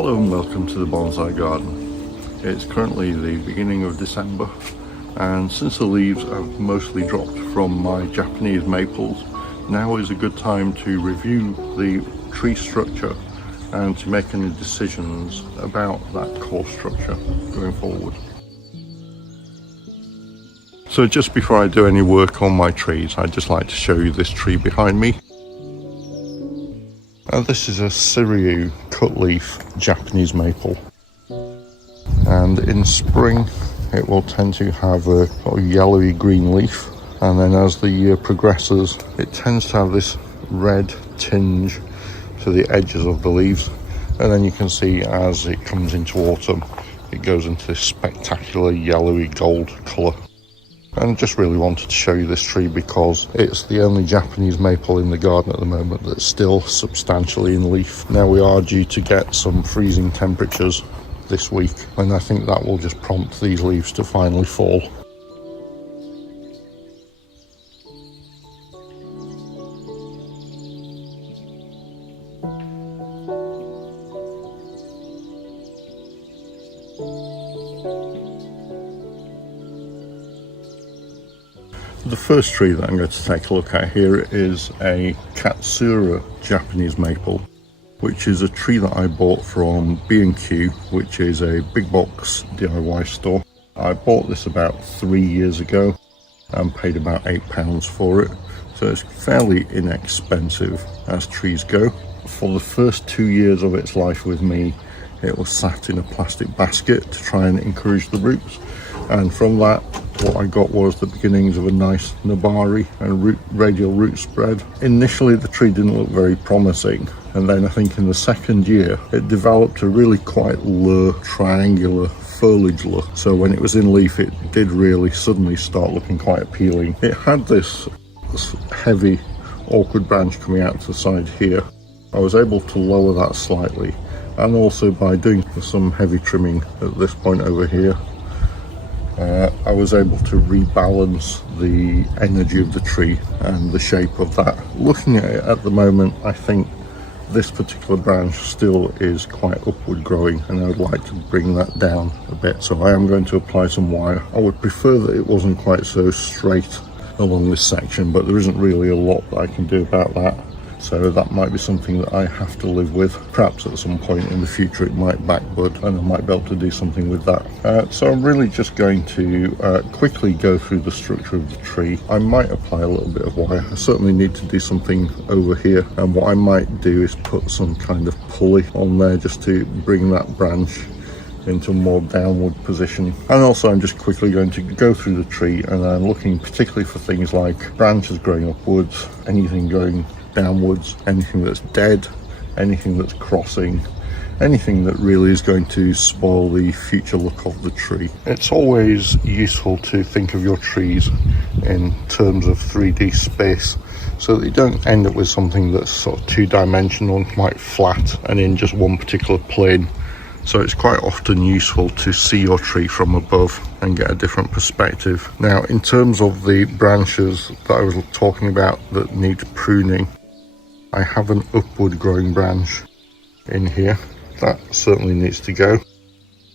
Hello and welcome to the bonsai garden. It's currently the beginning of December, and since the leaves have mostly dropped from my Japanese maples, now is a good time to review the tree structure and to make any decisions about that core structure going forward. So just before I do any work on my trees, I'd just like to show you this tree behind me. This is a Seiryu cut leaf Japanese maple, and in spring it will tend to have a sort of yellowy green leaf, and then as the year progresses it tends to have this red tinge to the edges of the leaves, and then you can see as it comes into autumn it goes into this spectacular yellowy gold colour. And I just really wanted to show you this tree because it's the only Japanese maple in the garden at the moment that's still substantially in leaf. Now we are due to get some freezing temperatures this week, and I think that will just prompt these leaves to finally fall. The first tree that I'm going to take a look at here is a Katsura Japanese maple, which is a tree that I bought from B&Q, which is a big box DIY store. I bought this about 3 years ago and paid about £8 for it, so it's fairly inexpensive as trees go. For the first 2 years of its life with me, it was sat in a plastic basket to try and encourage the roots, and from that what I got was the beginnings of a nice nabari and radial root spread. Initially the tree didn't look very promising, and then I think in the second year it developed a really quite low triangular foliage look, so when it was in leaf it did really suddenly start looking quite appealing. It had this heavy awkward branch coming out to the side here. I was able to lower that slightly, and also by doing some heavy trimming at this point over here, I was able to rebalance the energy of the tree and the shape of that. Looking at it at the moment, I think this particular branch still is quite upward growing, and I would like to bring that down a bit, so I am going to apply some wire. I would prefer that it wasn't quite so straight along this section, but there isn't really a lot that I can do about that. So that might be something that I have to live with. Perhaps at some point in the future it might backbud and I might be able to do something with that. So I'm really just going to quickly go through the structure of the tree. I might apply a little bit of wire. I certainly need to do something over here, and what I might do is put some kind of pulley on there just to bring that branch into a more downward position. And also I'm just quickly going to go through the tree, and I'm looking particularly for things like branches growing upwards, anything going downwards, anything that's dead, anything that's crossing, anything that really is going to spoil the future look of the tree. It's always useful to think of your trees in terms of 3D space, so that you don't end up with something that's sort of two-dimensional, quite flat and in just one particular plane. So it's quite often useful to see your tree from above and get a different perspective. Now, in terms of the branches that I was talking about that need pruning, I have an upward growing branch in here that certainly needs to go.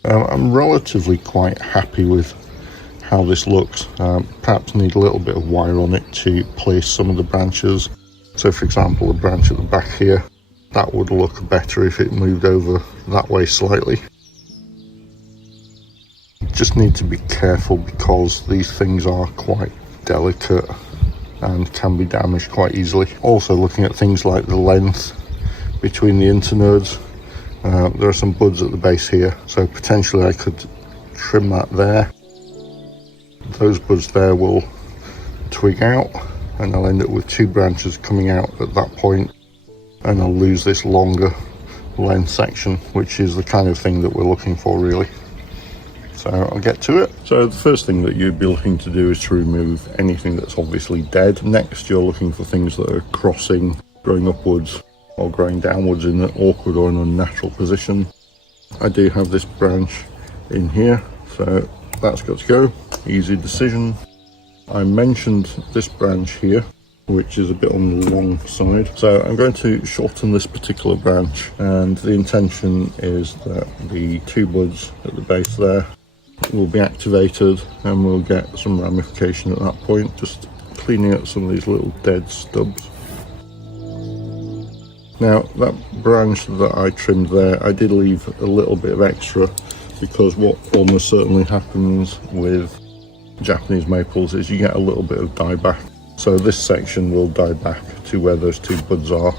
I'm relatively quite happy with how this looks. Perhaps need a little bit of wire on it to place some of the branches. So for example, the branch at the back here, that would look better if it moved over that way slightly. Just need to be careful because these things are quite delicate and can be damaged quite easily. Also looking at things like the length between the internodes, there are some buds at the base here, so potentially I could trim that there. Those buds there will twig out, and I'll end up with two branches coming out at that point, and I'll lose this longer length section, which is the kind of thing that we're looking for really. So I'll get to it. So the first thing that you'd be looking to do is to remove anything that's obviously dead. Next, you're looking for things that are crossing, growing upwards or growing downwards in an awkward or an unnatural position. I do have this branch in here, so that's got to go. Easy decision. I mentioned this branch here which is a bit on the long side. So I'm going to shorten this particular branch, and the intention is that the 2 buds at the base there will be activated and we'll get some ramification at that point, just cleaning up some of these little dead stubs. Now that branch that I trimmed there, I did leave a little bit of extra, because what almost certainly happens with Japanese maples is you get a little bit of dieback. So this section will die back to where those 2 buds are.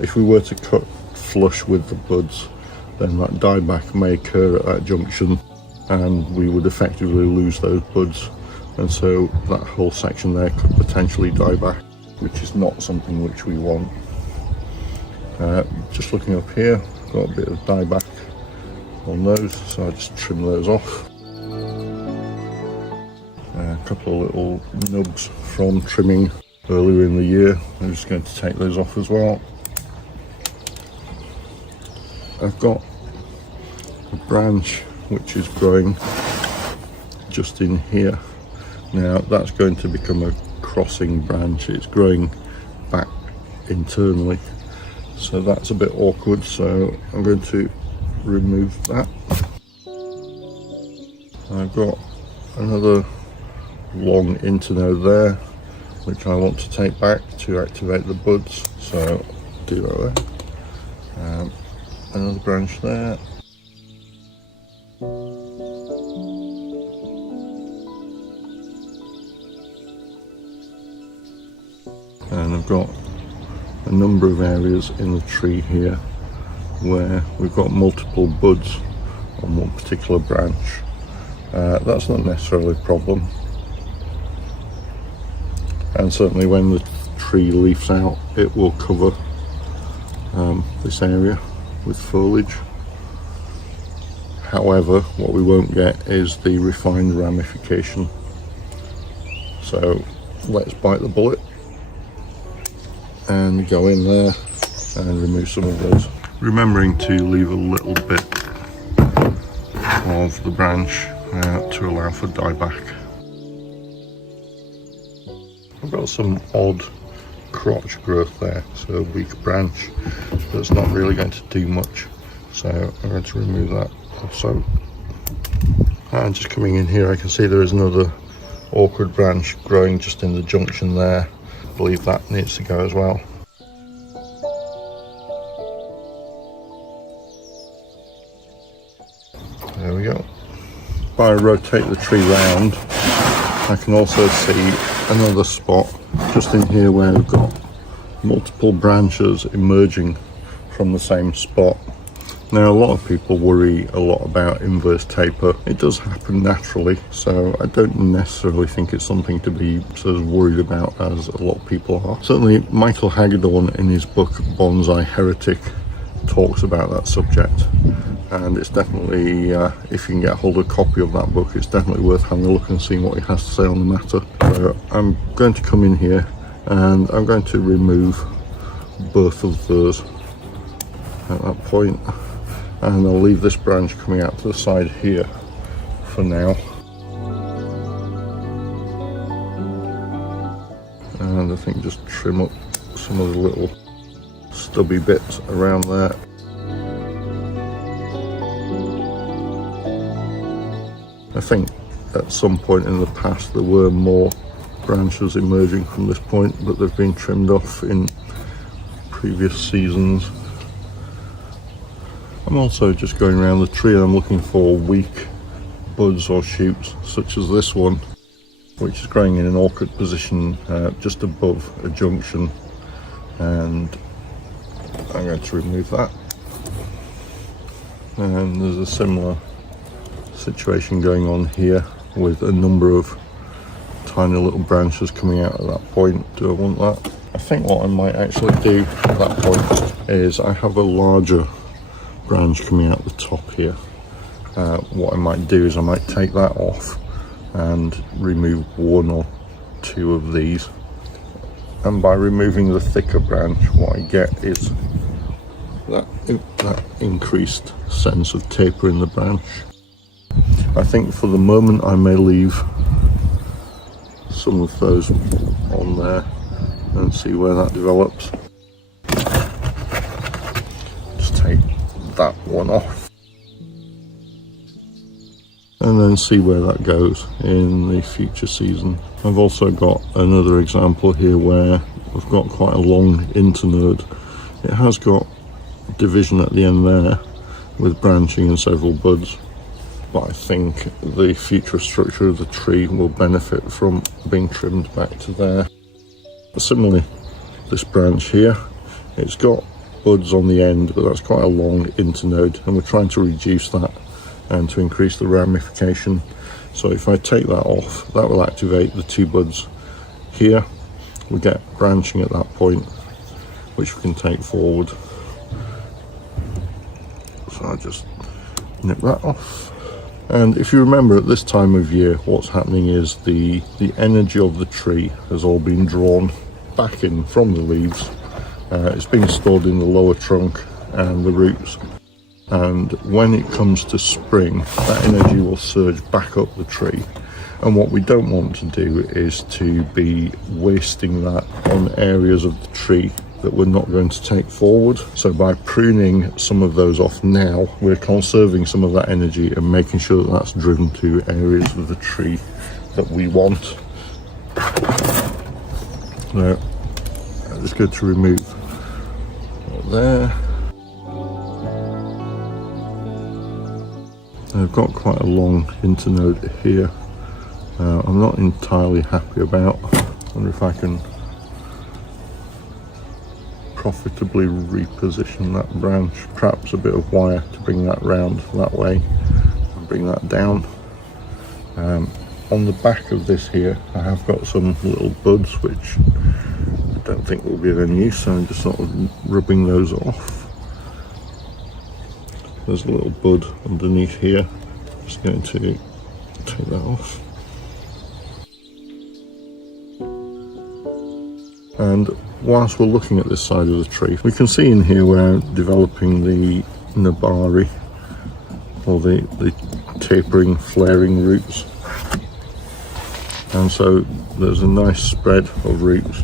If we were to cut flush with the buds, then that dieback may occur at that junction and we would effectively lose those buds, and so that whole section there could potentially die back, which is not something which we want. Just looking up here, got a bit of dieback on those, so I just trim those off. A couple of little nubs from trimming earlier in the year, I'm just going to take those off as well. I've got a branch which is growing just in here. Now that's going to become a crossing branch. It's growing back internally, so that's a bit awkward, so I'm going to remove that. I've got another long internode there which I want to take back to activate the buds, so do that there. Another branch there. And I've got a number of areas in the tree here where we've got multiple buds on one particular branch. That's not necessarily a problem, and certainly when the tree leaves out it will cover this area with foliage. However, what we won't get is the refined ramification, so let's bite the bullet and go in there and remove some of those, remembering to leave a little bit of the branch to allow for dieback. I've got some odd crotch growth there, so a weak branch that's not really going to do much, so I'm going to remove that also. And just coming in here, I can see there is another awkward branch growing just in the junction there. I believe that needs to go as well. There we go. If I rotate the tree round, I can also see another spot just in here where we've got multiple branches emerging from the same spot. Now, a lot of people worry a lot about inverse taper. It does happen naturally, so I don't necessarily think it's something to be as worried about as a lot of people are. Certainly Michael Hagedorn in his book Bonsai Heretic talks about that subject, and it's definitely, if you can get hold of a copy of that book, it's definitely worth having a look and seeing what he has to say on the matter. So I'm going to come in here and I'm going to remove both of those at that point, and I'll leave this branch coming out to the side here for now, and I think just trim up some of the little stubby bits around there. I think at some point in the past there were more branches emerging from this point, but they've been trimmed off in previous seasons. I'm also just going around the tree and I'm looking for weak buds or shoots, such as this one, which is growing in an awkward position just above a junction, and I'm going to remove that. And there's a similar situation going on here with a number of tiny little branches coming out at that point. Do I want that? I think what I might actually do at that point is I have a larger branch coming out the top here. What I might do is I might take that off and remove one or two of these, and by removing the thicker branch what I get is that increased sense of taper in the branch. I think for the moment I may leave some of those on there and see where that develops. Just take that one off and then see where that goes in the future season. I've also got another example here where I've got quite a long internode. It has got division at the end there with branching and several buds, but I think the future structure of the tree will benefit from being trimmed back to there. Similarly, this branch here, it's got buds on the end, but that's quite a long internode, and we're trying to reduce that and to increase the ramification. So if I take that off, that will activate the 2 buds here. We get branching at that point, which we can take forward. So I just nip that off. And if you remember, at this time of year, what's happening is the energy of the tree has all been drawn back in from the leaves. It's being stored in the lower trunk and the roots. And when it comes to spring, that energy will surge back up the tree. And what we don't want to do is to be wasting that on areas of the tree that we're not going to take forward. So by pruning some of those off now, we're conserving some of that energy and making sure that that's driven to areas of the tree that we want. Now, I'm just going to remove there. I've got quite a long internode here. I'm not entirely happy about. I wonder if I can profitably reposition that branch. Perhaps a bit of wire to bring that round that way and bring that down. On the back of this here, I have got some little buds which I don't think will be of any use, so I'm just sort of rubbing those off. There's a little bud underneath here. Just going to take that off. And whilst we're looking at this side of the tree, we can see in here we're developing the nabari, or the tapering, flaring roots. And so there's a nice spread of roots.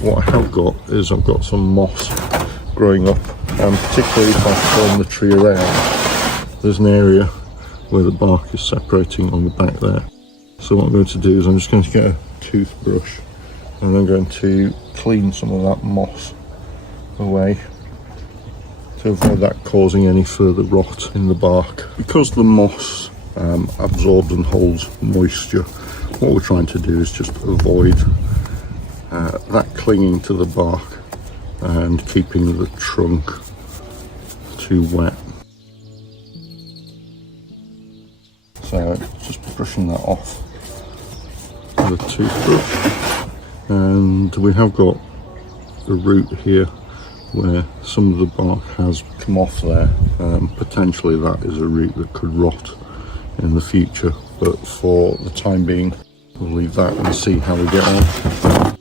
What I have got is I've got some moss growing up, and particularly if I turn the tree around, there's an area where the bark is separating on the back there. So what I'm going to do is I'm just going to get a toothbrush and I'm going to clean some of that moss away to avoid that causing any further rot in the bark. Because the moss absorbs and holds moisture, what we're trying to do is just avoid that clinging to the bark and keeping the trunk too wet. So just brushing that off with a toothbrush. And we have got a root here where some of the bark has come off there. Potentially that is a root that could rot in the future, but for the time being we'll leave that and see how we get on.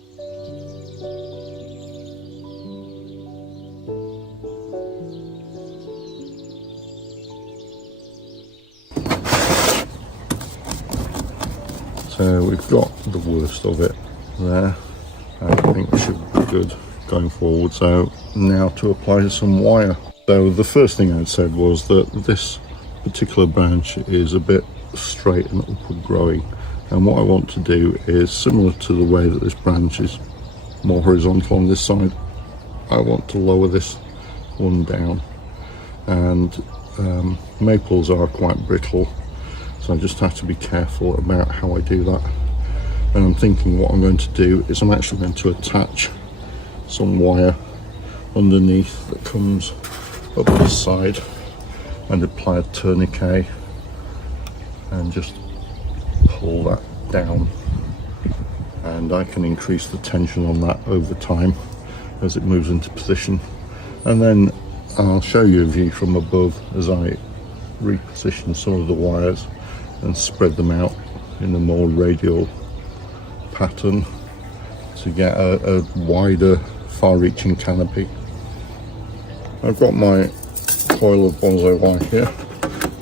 So we've got the worst of it there. I think we should be good going forward. So now to apply some wire. So the first thing I'd said was that this particular branch is a bit straight and upward growing, and what I want to do is similar to the way that this branch is more horizontal on this side, I want to lower this one down. And maples are quite brittle, so I just have to be careful about how I do that. And I'm thinking what I'm going to do is I'm actually going to attach some wire underneath that comes up this side and apply a tourniquet and just pull that down, and I can increase the tension on that over time as it moves into position. And then I'll show you a view from above as I reposition some of the wires and spread them out in a more radial pattern to get a wider, far-reaching canopy. I've got my coil of bonsai wire here.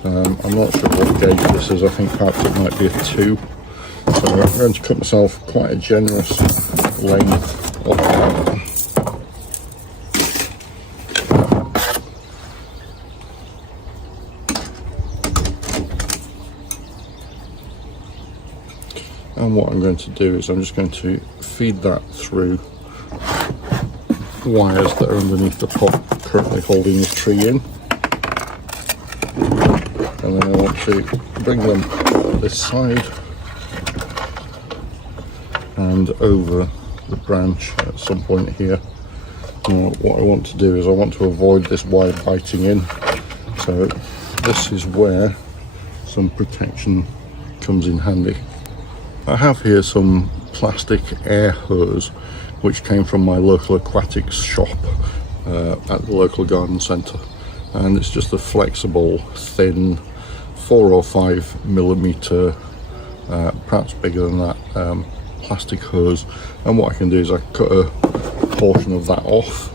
I'm not sure what gauge this is. I think perhaps it might be a 2. So I'm going to cut myself quite a generous length off that. And what I'm going to do is I'm just going to feed that through wires that are underneath the pot currently holding this tree in. And then I want to bring them this side and over the branch at some point here. Now, what I want to do is I want to avoid this wire biting in. So this is where some protection comes in handy. I have here some plastic air hose which came from my local aquatics shop at the local garden centre, and it's just a flexible thin 4 or 5 millimetre, perhaps bigger than that, plastic hose. And what I can do is I cut a portion of that off,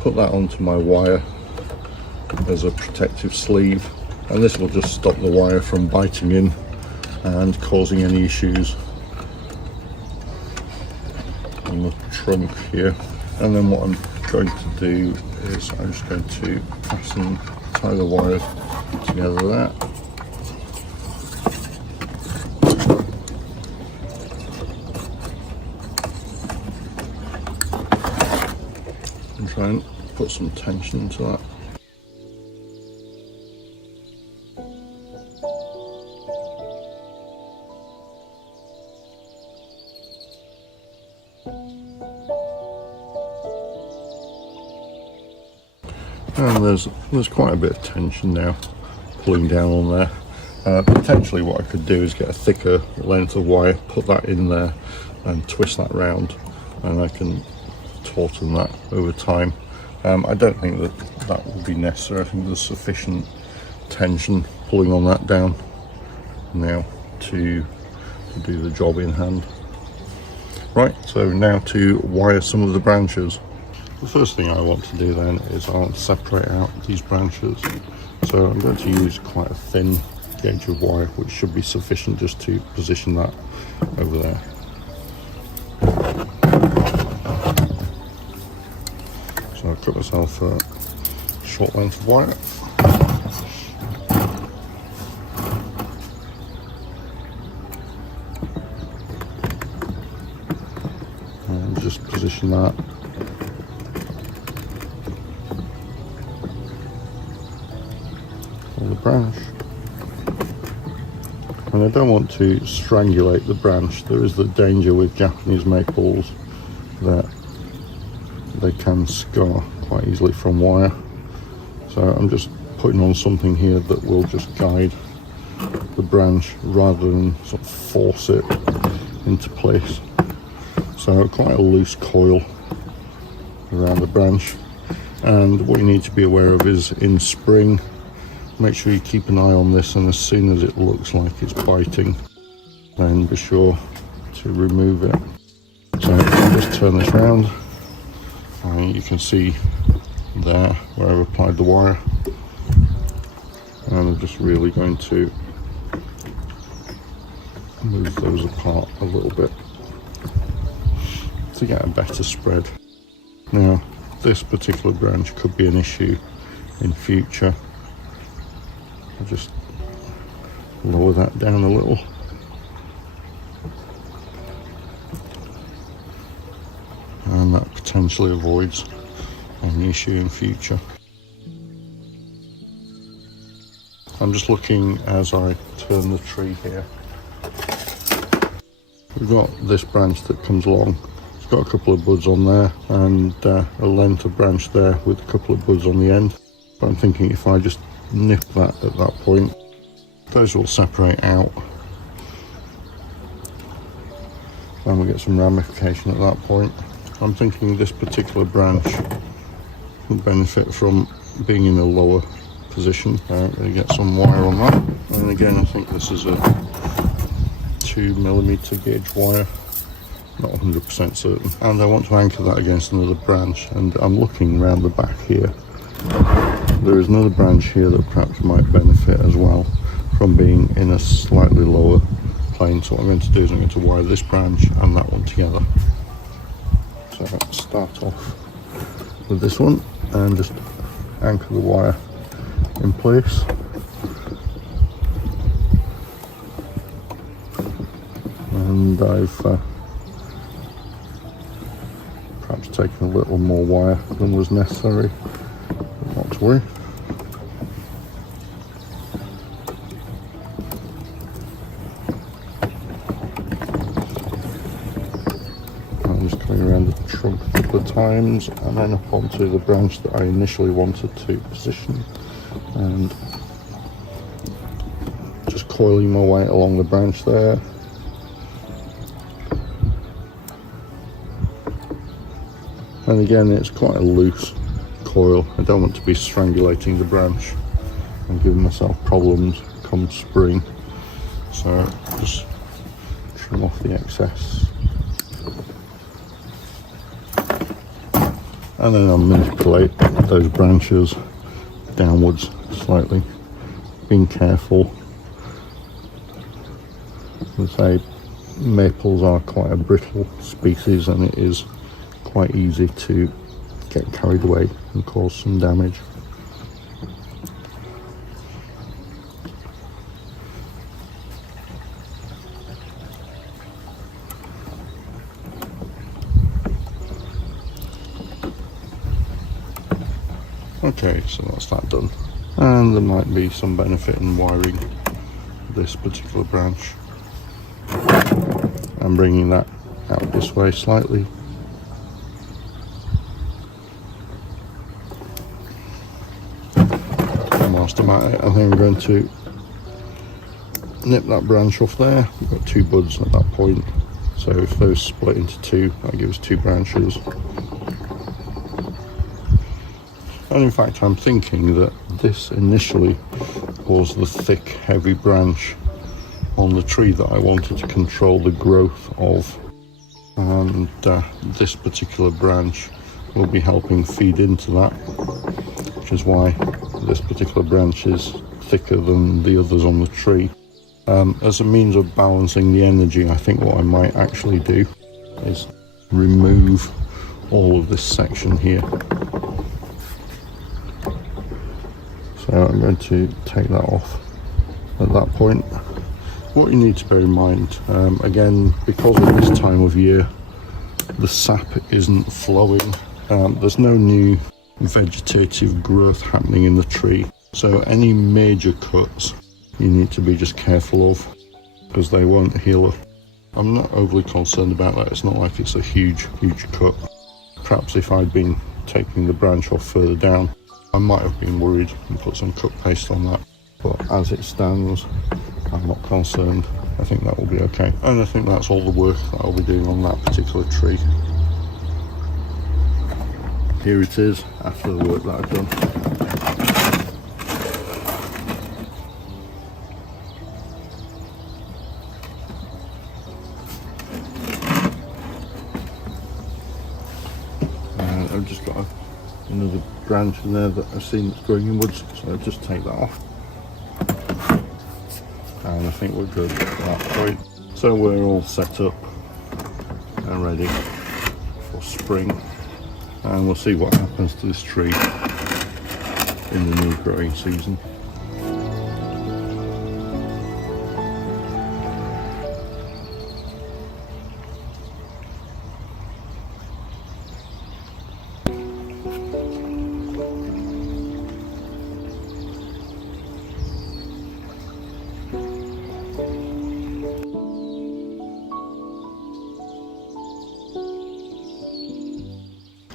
put that onto my wire as a protective sleeve, and this will just stop the wire from biting in and causing any issues on the trunk here. And then what I'm going to do is I'm just going to tie the wires together there. And try and put some tension into that. And there's quite a bit of tension now pulling down on there. Potentially what I could do is get a thicker length of wire, put that in there and twist that round, and I can tauten that over time. I don't think that will be necessary. I think there's sufficient tension pulling on that down now to do the job in hand. Right, so now to wire some of the branches. The first thing I want to do then is I want to separate out these branches. So I'm going to use quite a thin gauge of wire, which should be sufficient just to position that over there. So I've cut myself a short length of wire. And just position that on the branch. And I don't want to strangulate the branch. There is the danger with Japanese maples that they can scar quite easily from wire. So I'm just putting on something here that will just guide the branch rather than sort of force it into place. So quite a loose coil around the branch. And what you need to be aware of is in spring, make sure you keep an eye on this, and as soon as it looks like it's biting, then be sure to remove it. So I'll just turn this round, and you can see there where I've applied the wire, and I'm just really going to move those apart a little bit to get a better spread. Now this particular branch could be an issue in future. I'll just lower that down a little. And that potentially avoids any issue in future. I'm just looking as I turn the tree here. We've got this branch that comes along. It's got a couple of buds on there and a length of branch there with a couple of buds on the end. But I'm thinking if I just nip that at that point, those will separate out and we get some ramification at that point. I'm thinking this particular branch will benefit from being in a lower position. They get some wire on that, and again I think this is a 2mm gauge wire, not 100% certain, and I want to anchor that against another branch. And I'm looking around the back here. There is another branch here that perhaps might benefit as well from being in a slightly lower plane. So what I'm going to do is I'm going to wire this branch and that one together. So let's start off with this one and just anchor the wire in place. And I've perhaps taken a little more wire than was necessary, but not to worry. I'm just coming around the trunk a couple of times and then up onto the branch that I initially wanted to position, and just coiling my way along the branch there. And again, it's quite a loose coil. I don't want to be strangulating the branch and giving myself problems come spring. So just trim off the excess. And then I'll manipulate those branches downwards slightly, being careful. As I say, maples are quite a brittle species and it is quite easy to get carried away and cause some damage. Okay, so that's that done. And there might be some benefit in wiring this particular branch and bringing that out this way slightly. Whilst I'm at it, I think I'm going to nip that branch off there. We've got two buds at that point, so if those split into two, that gives two branches. And in fact, I'm thinking that this initially was the thick, heavy branch on the tree that I wanted to control the growth of, and this particular branch will be helping feed into that, which is why this particular branch is thicker than the others on the tree. As a means of balancing the energy, I think what I might actually do is remove all of this section here. So I'm going to take that off at that point. What you need to bear in mind, again, because of this time of year, the sap isn't flowing. There's no new vegetative growth happening in the tree, so any major cuts you need to be just careful of, because they won't heal. I'm not overly concerned about that. It's not like it's a huge cut. Perhaps if I'd been taking the branch off further down, I might have been worried and put some cut paste on that, but as it stands, I'm not concerned. I think that will be okay, and I think that's all the work that I'll be doing on that particular tree. Here it is after the work that I've done. And I've just got another branch in there that I've seen that's growing inwards, so I'll just take that off. And I think we're good at that point. So we're all set up and ready for spring. And we'll see what happens to this tree in the new growing season.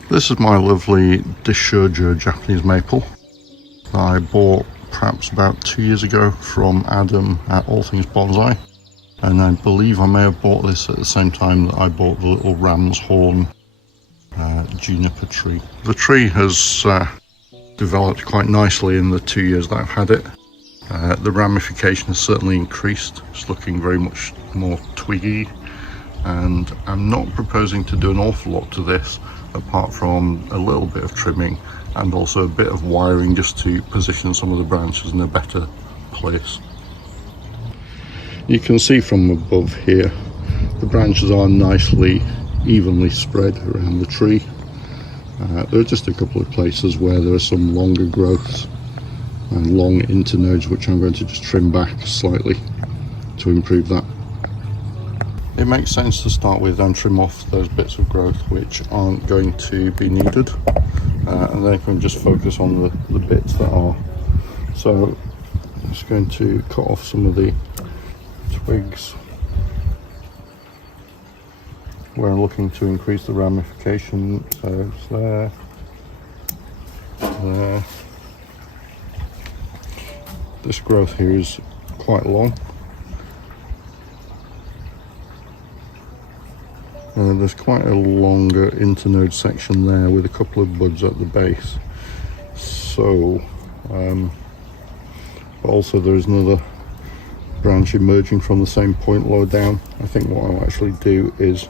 This is my lovely Deshojo Japanese maple that I bought perhaps about 2 years ago from Adam at All Things Bonsai, and I believe I may have bought this at the same time that I bought the little ram's horn juniper tree. The tree has developed quite nicely in the 2 years that I've had it. The ramification has certainly increased. It's looking very much more twiggy, and I'm not proposing to do an awful lot to this apart from a little bit of trimming and also a bit of wiring just to position some of the branches in a better place. You can see from above here the branches are nicely evenly spread around the tree. There are just a couple of places where there are some longer growths and long internodes, which I'm going to just trim back slightly to improve that. It makes sense to start with and trim off those bits of growth which aren't going to be needed, and then I can just focus on the bits that are. So I'm just going to cut off some of the twigs where I'm looking to increase the ramification. So it's there, there. This growth here is quite long. There's quite a longer internode section there with a couple of buds at the base. So, but also there's another branch emerging from the same point lower down. I think what I'll actually do is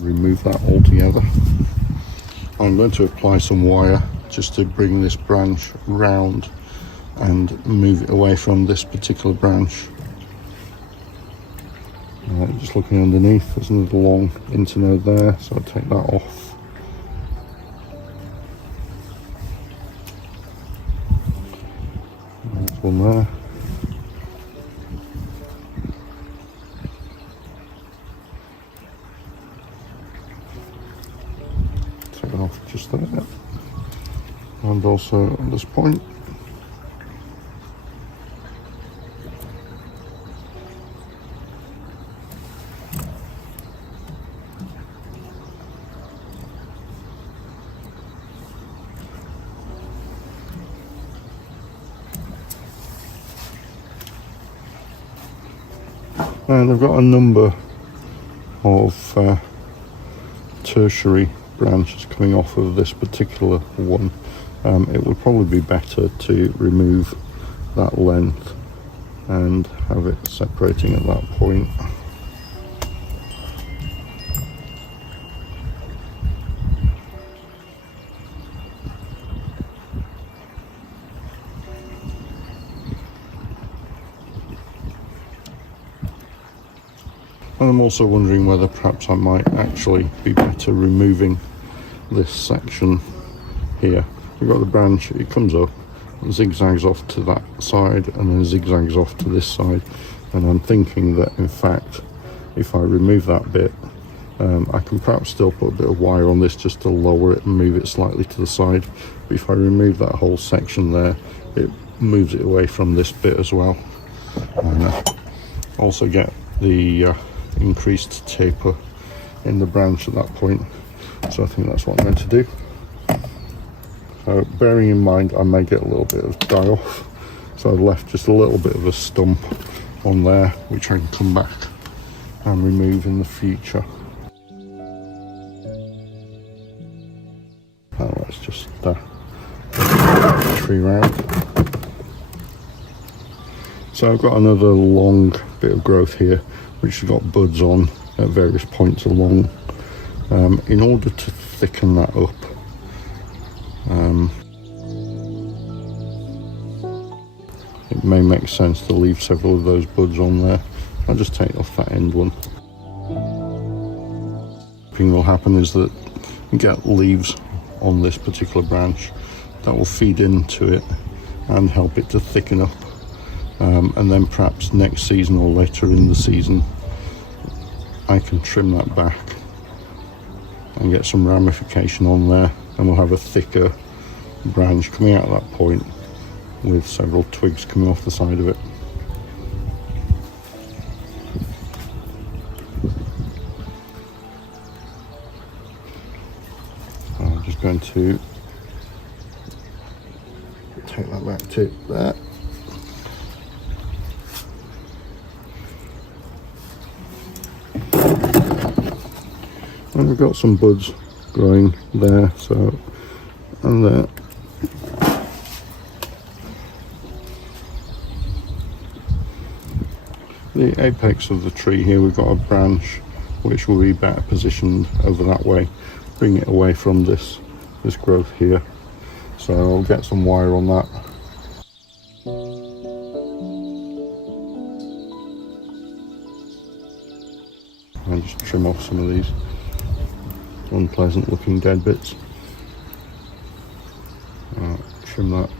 remove that altogether. I'm going to apply some wire just to bring this branch round and move it away from this particular branch. Just looking underneath, there's another long internode there, so I'll take that off. There's one there. Take it off just there. And also at this point. And I've got a number of tertiary branches coming off of this particular one. It would probably be better to remove that length and have it separating at that point. And I'm also wondering whether perhaps I might actually be better removing this section here. We've got the branch, it comes up, zigzags off to that side and then zigzags off to this side, and I'm thinking that in fact if I remove that bit, I can perhaps still put a bit of wire on this just to lower it and move it slightly to the side, but if I remove that whole section there, it moves it away from this bit as well, and also get the increased taper in the branch at that point. So I think that's what I'm going to do. So bearing in mind I may get a little bit of die off, so I've left just a little bit of a stump on there which I can come back and remove in the future. Let's just tree round. So I've got another long bit of growth here which has got buds on at various points along. In order to thicken that up, it may make sense to leave several of those buds on there. I'll just take off that end one. The thing that will happen is that you get leaves on this particular branch that will feed into it and help it to thicken up. And then perhaps next season or later in the season I can trim that back and get some ramification on there, and we'll have a thicker branch coming out at that point with several twigs coming off the side of it. So I'm just going to take that back to there. And we've got some buds growing there, so, and there. The apex of the tree here, we've got a branch which will be better positioned over that way, bring it away from this growth here. So I'll get some wire on that. just trim off some of these unpleasant looking dead bits. Trim that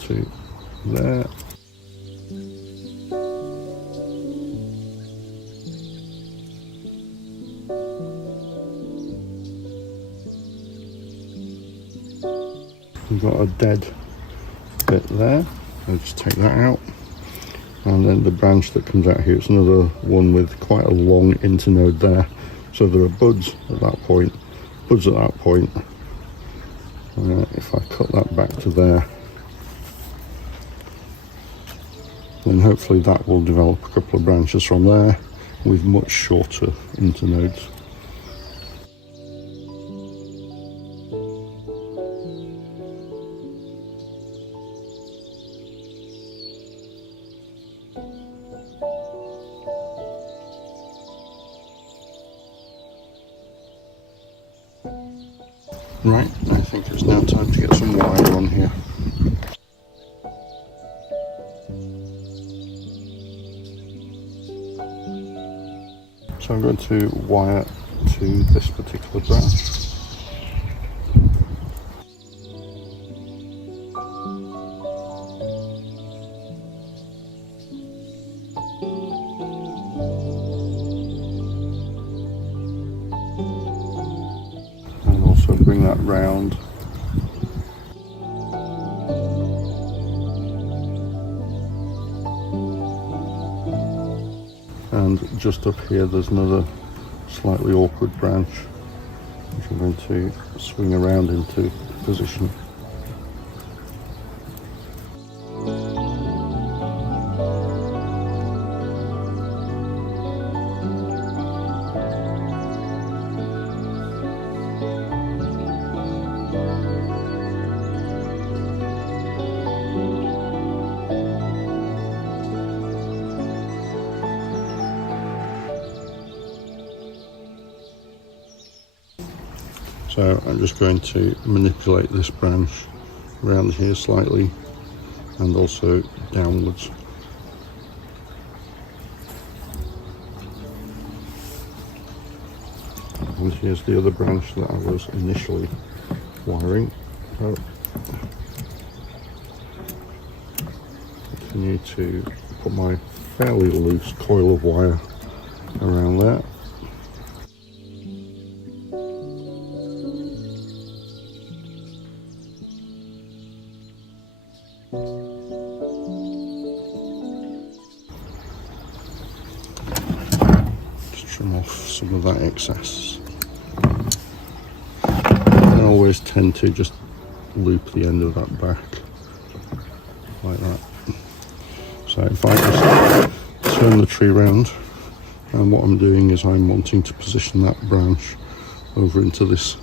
to there. We've got a dead bit there. I'll just take that out. And then the branch that comes out here, it's another one with quite a long internode there. So there are buds at that point, buds at that point. If I cut that back to there, then hopefully that will develop a couple of branches from there with much shorter internodes. Right, I think it's now time to get some wire on here. So I'm going to wire to this particular branch. Bring that round. And just up here there's another slightly awkward branch which I'm going to swing around into position. So I'm just going to manipulate this branch around here slightly and also downwards. And here's the other branch that I was initially wiring. So continue to put my fairly loose coil of wire around there. Trim off some of that excess. I always tend to just loop the end of that back like that. So if I just turn the tree round, and what I'm doing is I'm wanting to position that branch over into this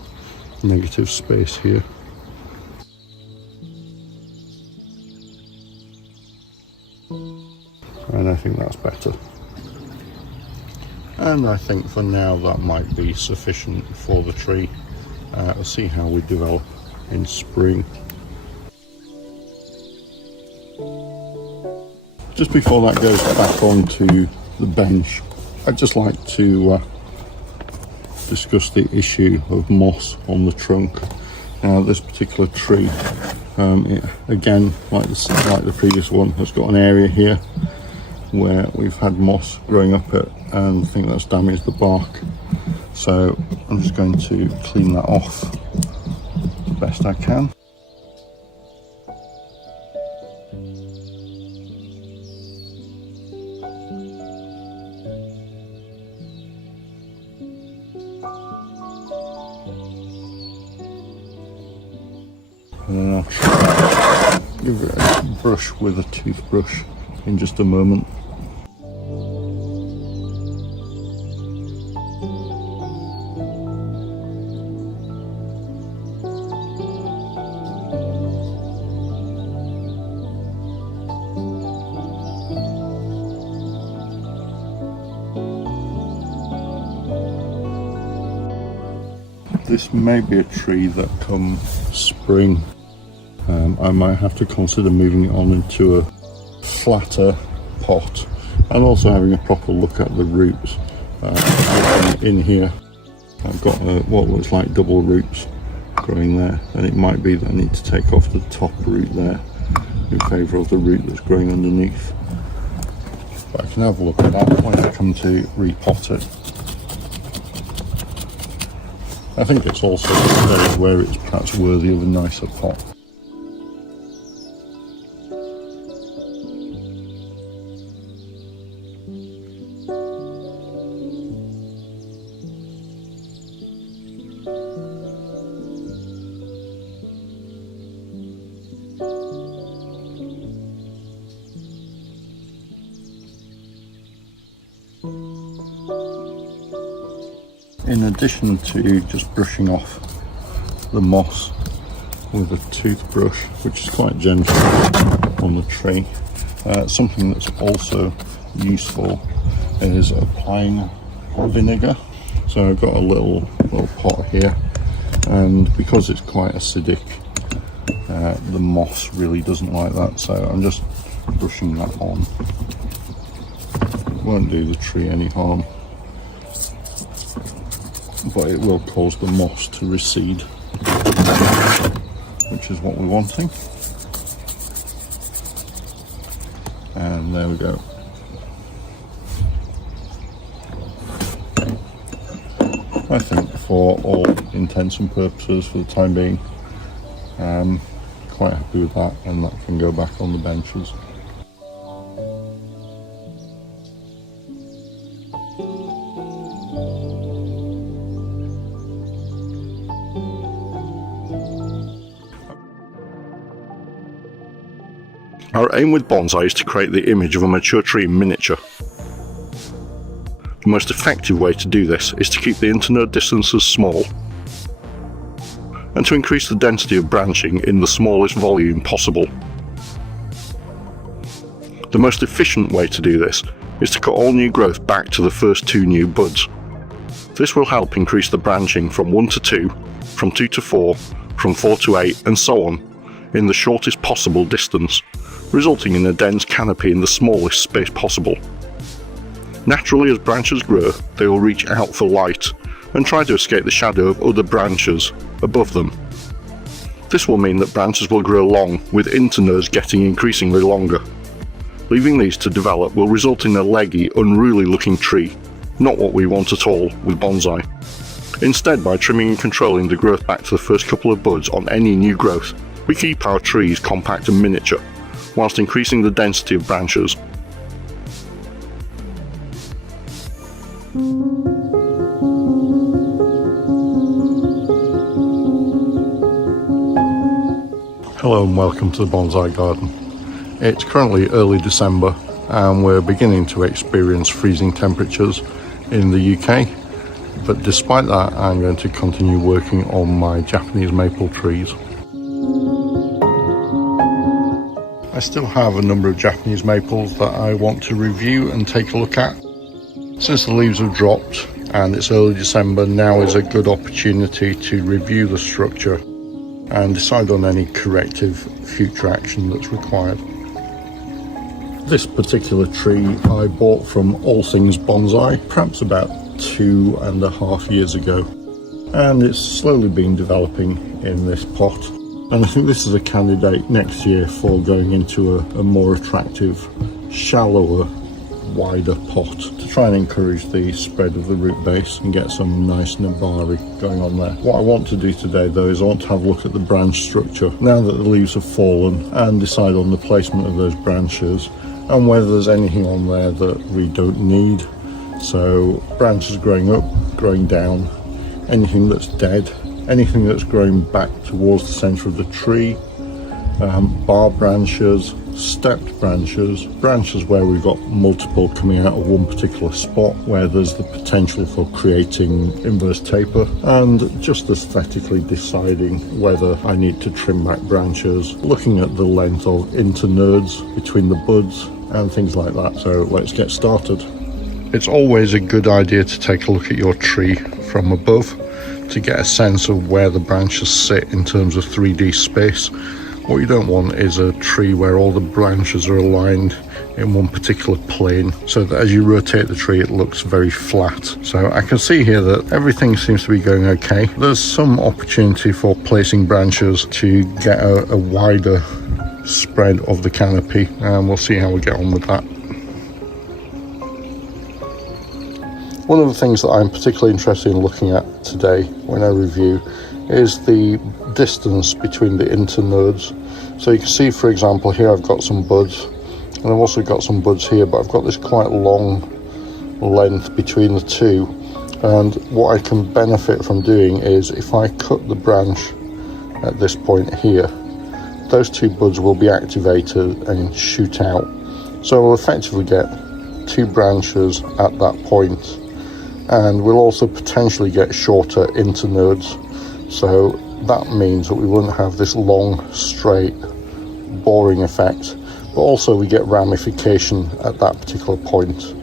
negative space here. And I think that's better. And I think for now that might be sufficient for the tree. We'll see how we develop in spring. Just before that goes back onto the bench, I'd just like to discuss the issue of moss on the trunk. Now this particular tree, it, again, like the previous one, has got an area here where we've had moss growing up it, and I think that's damaged the bark. So I'm just going to clean that off the best I can. And then I'll try to give it a brush with a toothbrush in just a moment. This may be a tree that come spring, I might have to consider moving it on into a flatter pot and also having a proper look at the roots, In here I've got what looks like double roots growing there, and it might be that I need to take off the top root there in favour of the root that's growing underneath. But I can have a look at that when I come to repot it. I think it's also a stage where it's perhaps worthy of a nicer pot. In addition to just brushing off the moss with a toothbrush, which is quite gentle on the tree, something that's also useful is applying vinegar. So I've got a little pot here, and because it's quite acidic, the moss really doesn't like that, so I'm just brushing that on. It won't do the tree any harm, but it will cause the moss to recede, which is what we're wanting. And there we go. I think for all intents and purposes, for the time being, I'm quite happy with that, and that can go back on the benches. Our aim with bonsai is to create the image of a mature tree in miniature. The most effective way to do this is to keep the internode distances small and to increase the density of branching in the smallest volume possible. The most efficient way to do this is to cut all new growth back to the first 2 new buds. This will help increase the branching from 1 to 2, from 2 to 4, from 4 to 8, and so on, in the shortest possible distance, resulting in a dense canopy in the smallest space possible. Naturally, as branches grow, they will reach out for light and try to escape the shadow of other branches above them. This will mean that branches will grow long, with internodes getting increasingly longer. Leaving these to develop will result in a leggy, unruly looking tree, not what we want at all with bonsai. Instead, by trimming and controlling the growth back to the first couple of buds on any new growth, we keep our trees compact and miniature, whilst increasing the density of branches. Hello and welcome to the bonsai garden. It's currently early December and we're beginning to experience freezing temperatures in the UK, but despite that I'm going to continue working on my Japanese maple trees. I still have a number of Japanese maples that I want to review and take a look at. Since the leaves have dropped and it's early December, now is a good opportunity to review the structure and decide on any corrective future action that's required. This particular tree I bought from All Things Bonsai perhaps about 2.5 years ago, and it's slowly been developing in this pot. And I think this is a candidate next year for going into a more attractive, shallower, wider pot to try and encourage the spread of the root base and get some nice nabari going on there. What I want to do today though is I want to have a look at the branch structure now that the leaves have fallen and decide on the placement of those branches and whether there's anything on there that we don't need. So branches growing up, growing down, anything that's dead, anything that's growing back towards the centre of the tree, bar branches, stepped branches, branches where we've got multiple coming out of one particular spot where there's the potential for creating inverse taper, and just aesthetically deciding whether I need to trim back branches, looking at the length of internodes between the buds and things like that. So let's get started. It's always a good idea to take a look at your tree from above to get a sense of where the branches sit in terms of 3D space. What you don't want is a tree where all the branches are aligned in one particular plane, so that as you rotate the tree it looks very flat. So I can see here that everything seems to be going okay. There's some opportunity for placing branches to get a wider spread of the canopy, and we'll see how we get on with that. One of the things that I'm particularly interested in looking at today when I review is the distance between the internodes. So you can see, for example, here I've got some buds, and I've also got some buds here, but I've got this quite long length between the two. And what I can benefit from doing is, if I cut the branch at this point here, those two buds will be activated and shoot out. So we'll effectively get two branches at that point, and we'll also potentially get shorter internodes. So that means that we wouldn't have this long, straight, boring effect, but also we get ramification at that particular point.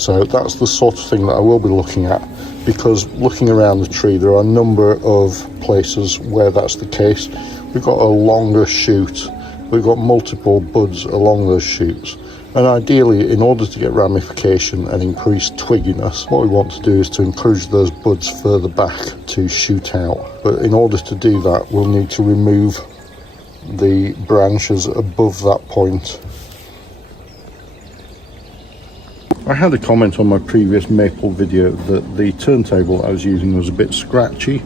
So that's the sort of thing that I will be looking at, because looking around the tree, there are a number of places where that's the case. We've got a longer shoot, we've got multiple buds along those shoots, and ideally, in order to get ramification and increase twigginess, what we want to do is to encourage those buds further back to shoot out. But in order to do that, we'll need to remove the branches above that point. I had a comment on my previous maple video that the turntable I was using was a bit scratchy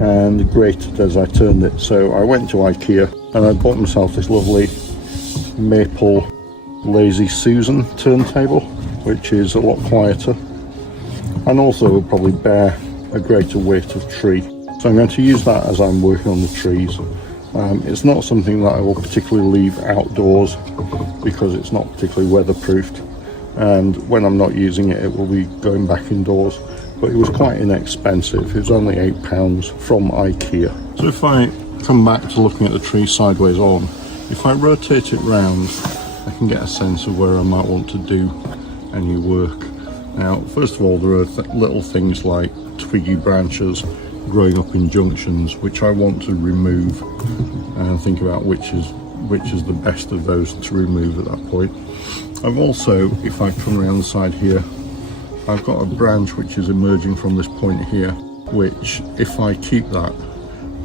and grated as I turned it, so I went to IKEA and I bought myself this lovely maple Lazy Susan turntable, which is a lot quieter and also will probably bear a greater weight of tree. So I'm going to use that as I'm working on the trees. It's not something that I will particularly leave outdoors because it's not particularly weatherproofed, and when I'm not using it, it will be going back indoors. But it was quite inexpensive. It was only £8 from IKEA. So if I come back to looking at the tree sideways on, if I rotate it round, I can get a sense of where I might want to do any work. Now, first of all, there are little things like twiggy branches growing up in junctions, which I want to remove, and think about which is the best of those to remove at that point. I've also, if I come around the side here, I've got a branch which is emerging from this point here, which, if I keep that,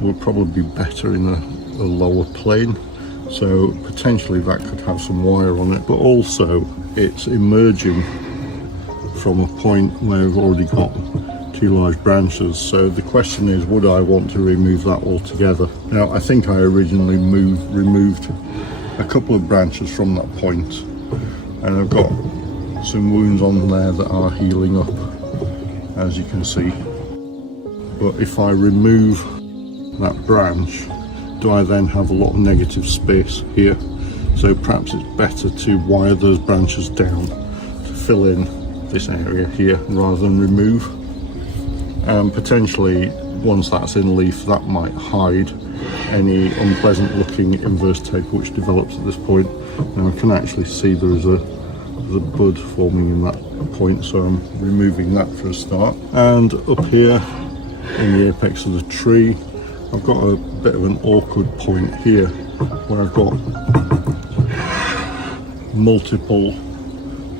will probably be better in a lower plane. So potentially that could have some wire on it, but also it's emerging from a point where I've already got two large branches. So the question is, would I want to remove that altogether? Now, I think I originally removed a couple of branches from that point, and I've got some wounds on there that are healing up, as you can see. But if I remove that branch, do I then have a lot of negative space here? So perhaps it's better to wire those branches down to fill in this area here rather than remove. Potentially, once that's in leaf, that might hide any unpleasant looking inverse taper which develops at this point. Now I can actually see there's a bud forming in that point, so I'm removing that for a start. And up here in the apex of the tree, I've got a bit of an awkward point here where I've got multiple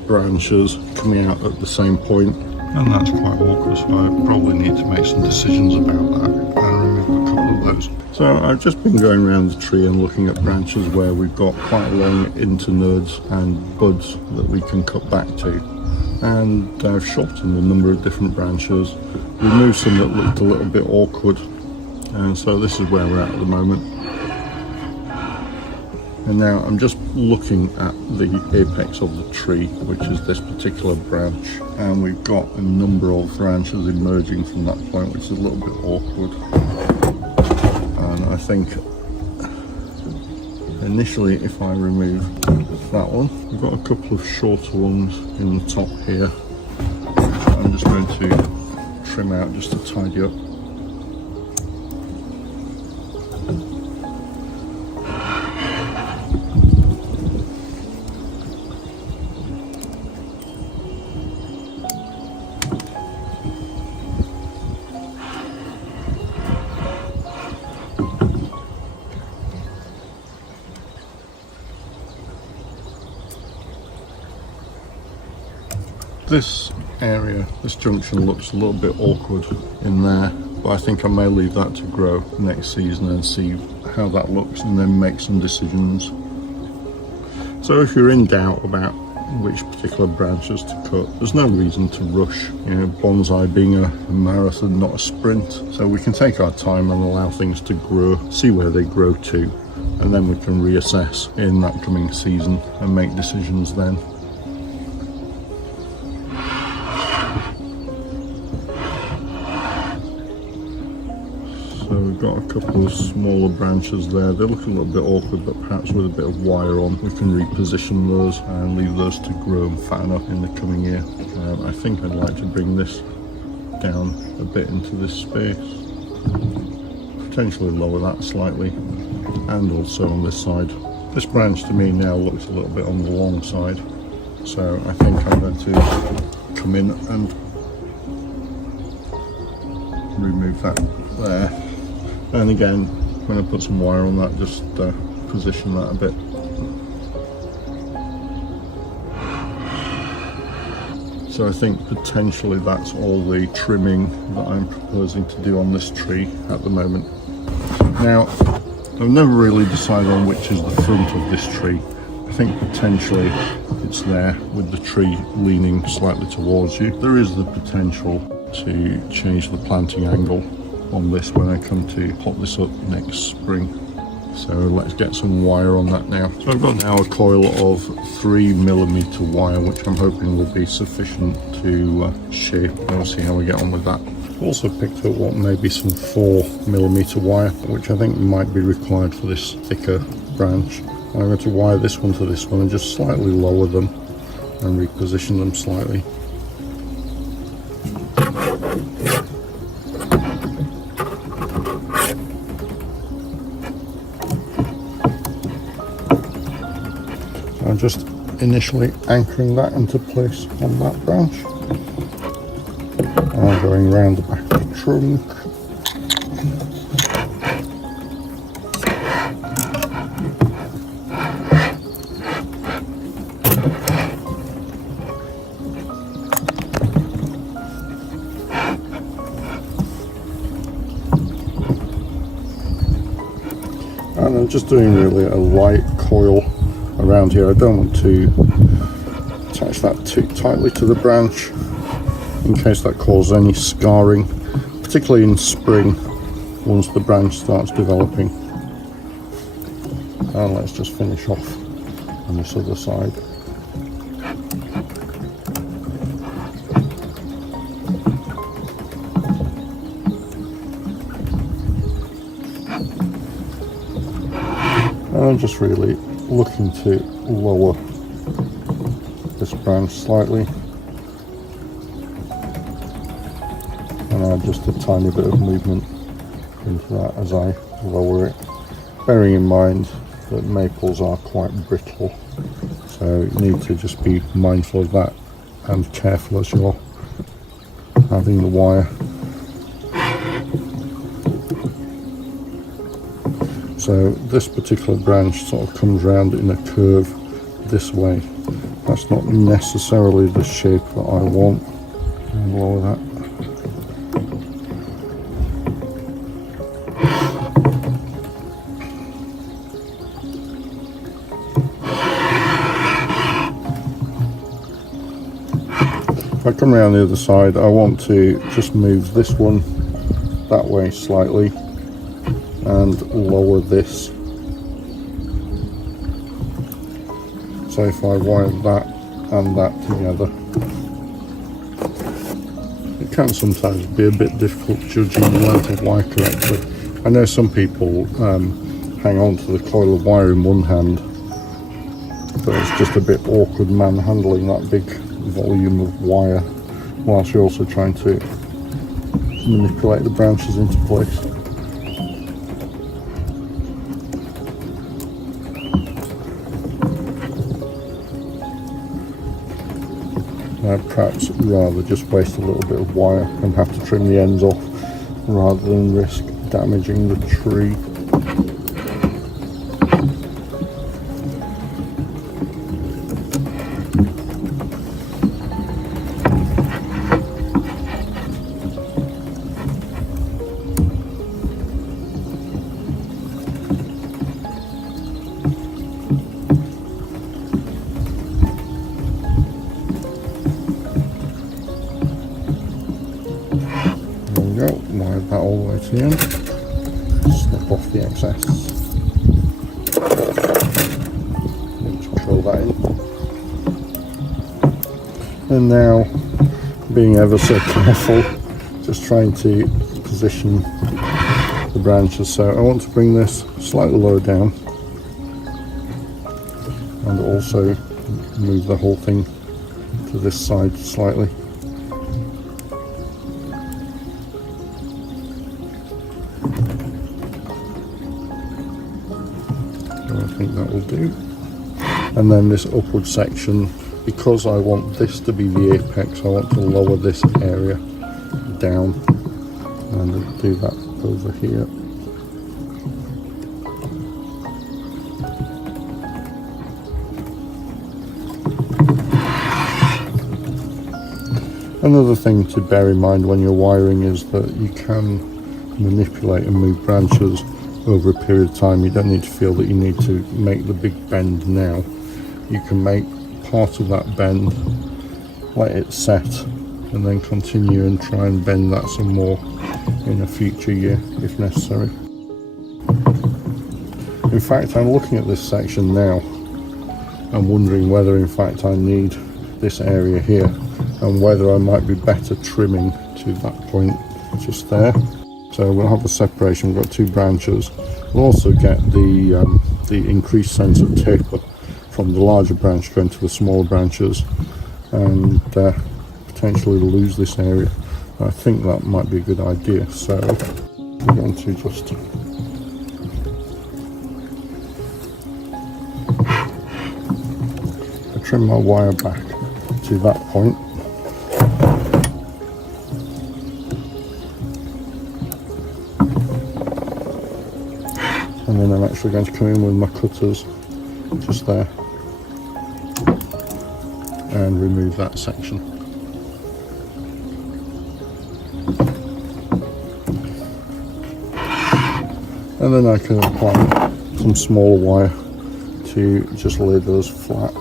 branches coming out at the same point, and that's quite awkward, so I probably need to make some decisions about that and remove a couple of those. So I've just been going around the tree and looking at branches where we've got quite long internodes and buds that we can cut back to, and I've shortened a number of different branches, removed some that looked a little bit awkward, and so this is where we're at the moment. And now I'm just looking at the apex of the tree, which is this particular branch, and we've got a number of branches emerging from that point, which is a little bit awkward. And I think initially, if I remove that one, we've got a couple of shorter ones in the top here. I'm just going to trim out just to tidy up. This area, this junction looks a little bit awkward in there, but I think I may leave that to grow next season and see how that looks and then make some decisions. So if you're in doubt about which particular branches to cut, there's no reason to rush. You know, bonsai being a marathon, not a sprint, so we can take our time and allow things to grow, see where they grow to, and then we can reassess in that coming season and make decisions then. So we've got a couple of smaller branches there. They look a little bit awkward, but perhaps with a bit of wire on we can reposition those and leave those to grow and fatten up in the coming year. I think I'd like to bring this down a bit into this space, potentially lower that slightly, and also on this side. This branch to me now looks a little bit on the long side, so I think I'm going to come in and remove that there. And again, I'm going to put some wire on that, just position that a bit. So I think potentially that's all the trimming that I'm proposing to do on this tree at the moment. Now, I've never really decided on which is the front of this tree. I think potentially it's there with the tree leaning slightly towards you. There is the potential to change the planting angle on this when I come to pot this up next spring. So let's get some wire on that now. So I've got now a coil of 3mm wire, which I'm hoping will be sufficient to shape. We'll see how we get on with that. Also picked up what may be some 4mm wire, which I think might be required for this thicker branch. I'm going to wire this one to this one and just slightly lower them and reposition them slightly. I'm just initially anchoring that into place on that branch and going around the back of the trunk. And I'm just doing really a light coil around here. I don't want to attach that too tightly to the branch in case that causes any scarring, particularly in spring once the branch starts developing. And let's just finish off on this other side. And I'm just really looking to lower this branch slightly and add just a tiny bit of movement into that as I lower it, bearing in mind that maples are quite brittle, so you need to just be mindful of that and careful as you're having the wire. So this particular branch sort of comes round in a curve this way. That's not necessarily the shape that I want. And lower that. If I come around the other side, I want to just move this one that way slightly and lower this. So if I wire that and that together, it can sometimes be a bit difficult judging the length of wire correctly. I know some people hang on to the coil of wire in one hand, but it's just a bit awkward manhandling that big volume of wire whilst you're also trying to manipulate the branches into place. I'd perhaps rather just waste a little bit of wire and have to trim the ends off rather than risk damaging the tree. to the end, snip off the excess, need to control that in. And now, being ever so careful, just trying to position the branches. So I want to bring this slightly lower down and also move the whole thing to this side slightly. So I think that will do. And then this upward section, because I want this to be the apex, I want to lower this area down and do that over here. Another thing to bear in mind when you're wiring is that you can manipulate and move branches over a period of time. You don't need to feel that you need to make the big bend now. You can make part of that bend, let it set, and then continue and try and bend that some more in a future year if necessary. In fact, I'm looking at this section now and wondering whether in fact I need this area here and whether I might be better trimming to that point just there. So we'll have a separation. We've got two branches. We'll also get the increased sense of taper from the larger branch going to the smaller branches, and potentially lose this area. I think that might be a good idea. So we're going to just trim my wire back to that point. And then I'm actually going to come in with my cutters just there and remove that section. And then I can apply some smaller wire to just lay those flat.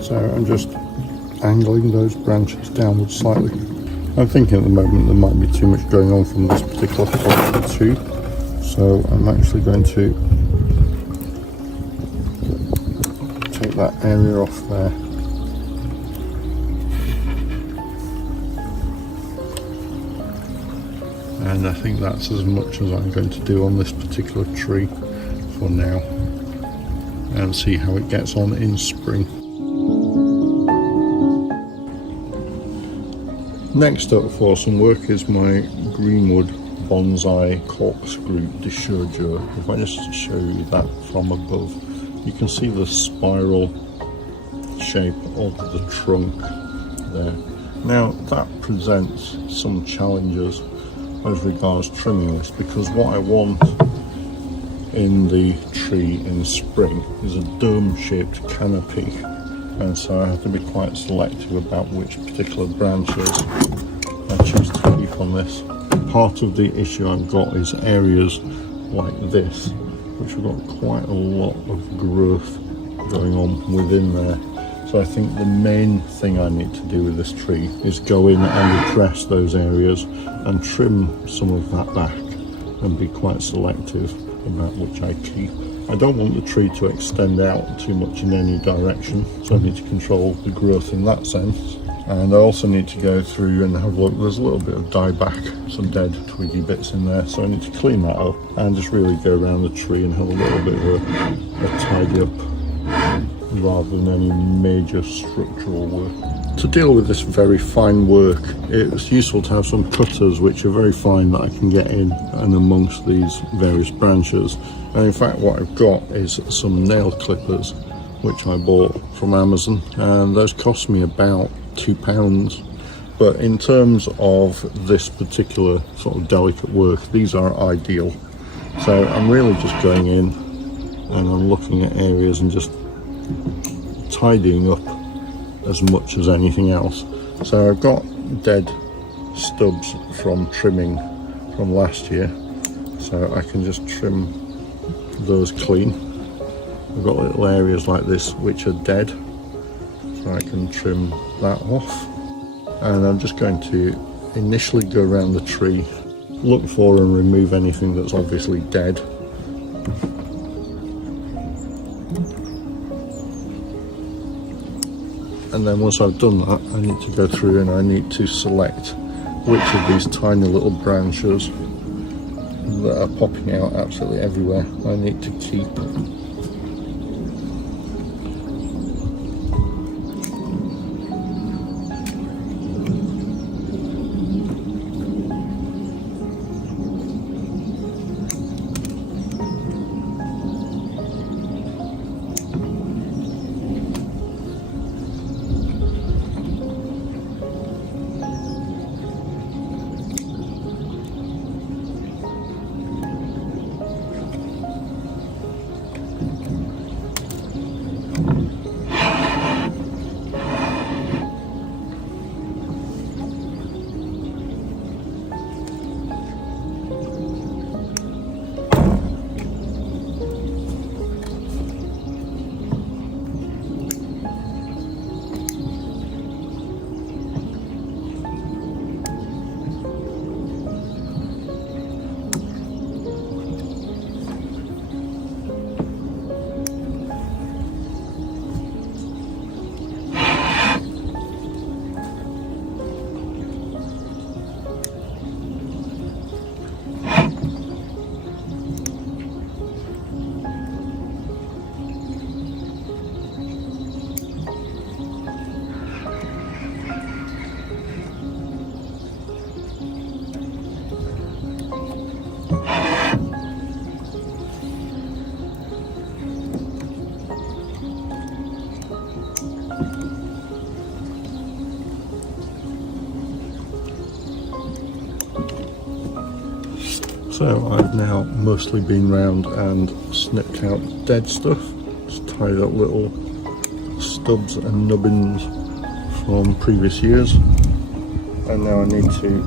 So I'm just angling those branches downwards slightly. I'm thinking at the moment there might be too much going on from this particular point too, so I'm actually going to take that area off there. And I think that's as much as I'm going to do on this particular tree for now, and see how it gets on in spring. Next up for some work is my greenwood bonsai corkscrew Deshojo. If I just show you that from above, you can see the spiral shape of the trunk there. Now that presents some challenges as regards trimming this, because what I want in the tree in spring is a dome-shaped canopy, and so I have to be quite selective about which particular branches I choose to keep on this. Part of the issue I've got is areas like this, which have got quite a lot of growth going on within there. So I think the main thing I need to do with this tree is go in and address those areas and trim some of that back and be quite selective about which I keep. I don't want the tree to extend out too much in any direction, so I need to control the growth in that sense. And I also need to go through and have a look. There's a little bit of dieback, some dead twiggy bits in there, so I need to clean that up and just really go around the tree and have a little bit of a tidy up rather than any major structural work. To deal with this very fine work, it's useful to have some cutters which are very fine that I can get in and amongst these various branches. And in fact what I've got is some nail clippers which I bought from Amazon, and those cost me about £2. But in terms of this particular sort of delicate work, these are ideal. So I'm really just going in and I'm looking at areas and just tidying up as much as anything else. So I've got dead stubs from trimming from last year, so I can just trim those clean. I've got little areas like this which are dead, so I can trim that off. And I'm just going to initially go around the tree, look for and remove anything that's obviously dead. And then once I've done that, I need to go through and I need to select which of these tiny little branches that are popping out absolutely everywhere I need to keep. So I've now mostly been round and snipped out dead stuff, just tied up little stubs and nubbins from previous years, and now I need to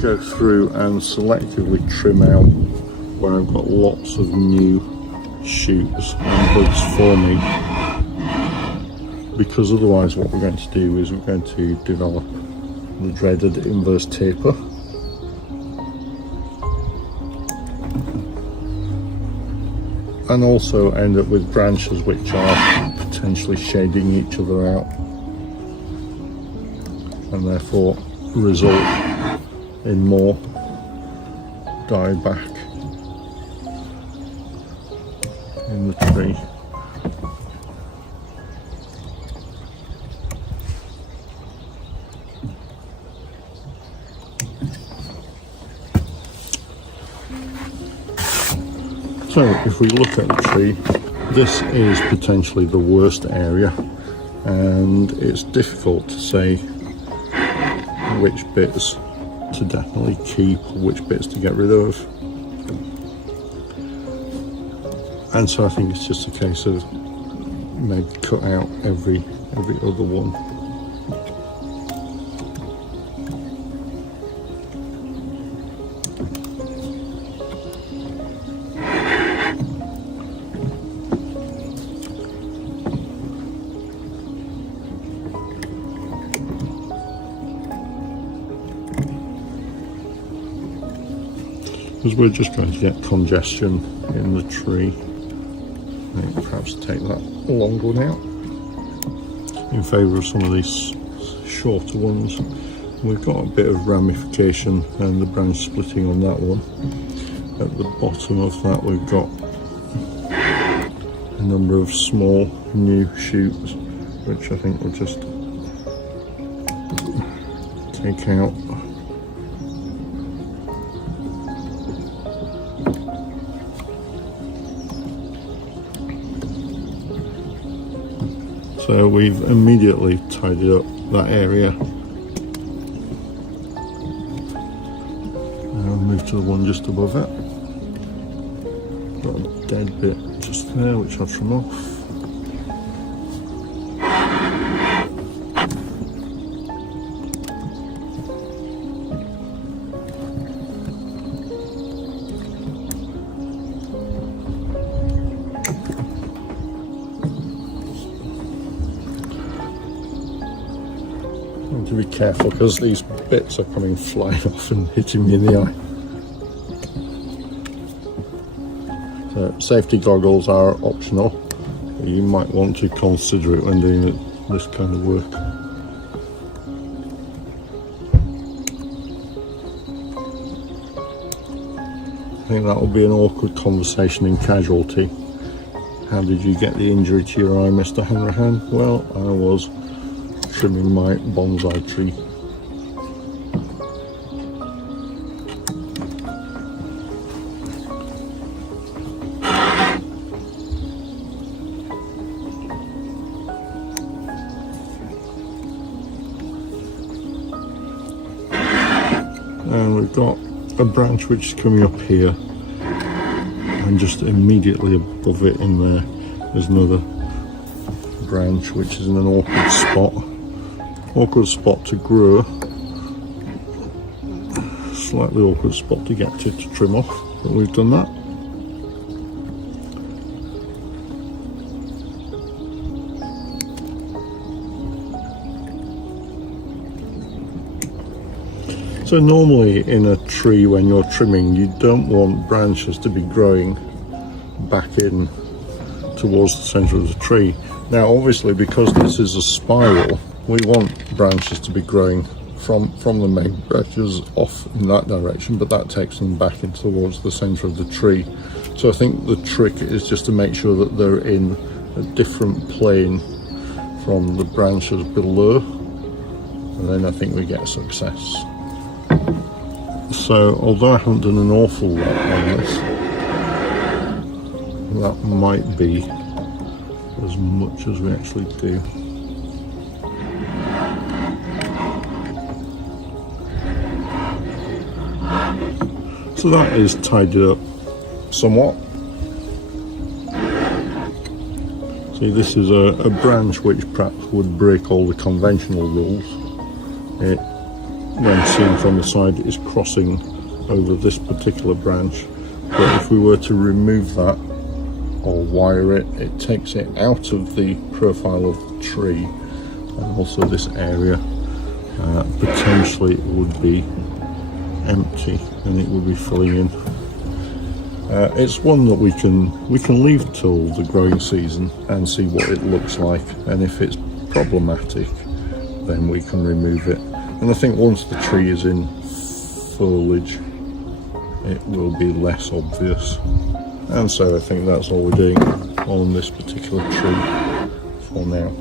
go through and selectively trim out where I've got lots of new shoots and buds forming, because otherwise what we're going to do is we're going to develop the dreaded inverse taper. And also end up with branches which are potentially shading each other out, and therefore result in more dieback in the tree. So if we look at the tree, this is potentially the worst area, and it's difficult to say which bits to definitely keep, which bits to get rid of. And so I think it's just a case of maybe cut out every other one. Because we're just going to get congestion in the tree. Maybe perhaps take that long one out in favour of some of these shorter ones. We've got a bit of ramification and the branch splitting on that one. At the bottom of that we've got a number of small new shoots which I think we'll just take out. So we've immediately tidied up that area. I'll move to the one just above it. Got a dead bit just there, which I'll trim off. To be careful because these bits are coming flying off and hitting me in the eye. So safety goggles are optional. You might want to consider it when doing this kind of work. I think that will be an awkward conversation in casualty. How did you get the injury to your eye, Mr. Hanrahan? Well, I was trimming my bonsai tree. And we've got a branch which is coming up here, and just immediately above it in there there's another branch which is in an awkward spot. Awkward spot to grow, slightly awkward spot to get to trim off, but we've done that. So normally in a tree when you're trimming, you don't want branches to be growing back in towards the centre of the tree. Now obviously because this is a spiral, we want branches to be growing from the main branches off in that direction, but that takes them back in towards the centre of the tree. So I think the trick is just to make sure that they're in a different plane from the branches below, and then I think we get success. So although I haven't done an awful lot on this, that might be as much as we actually do. So that is tidied up somewhat. See, this is a branch which perhaps would break all the conventional rules. It, when seen from the side, is crossing over this particular branch, but if we were to remove that or wire it, it takes it out of the profile of the tree, and also this area potentially it would be empty and it would be filling in. It's one that we can leave till the growing season and see what it looks like, and if it's problematic then we can remove it. And I think once the tree is in foliage it will be less obvious. And so I think that's all we're doing on this particular tree for now.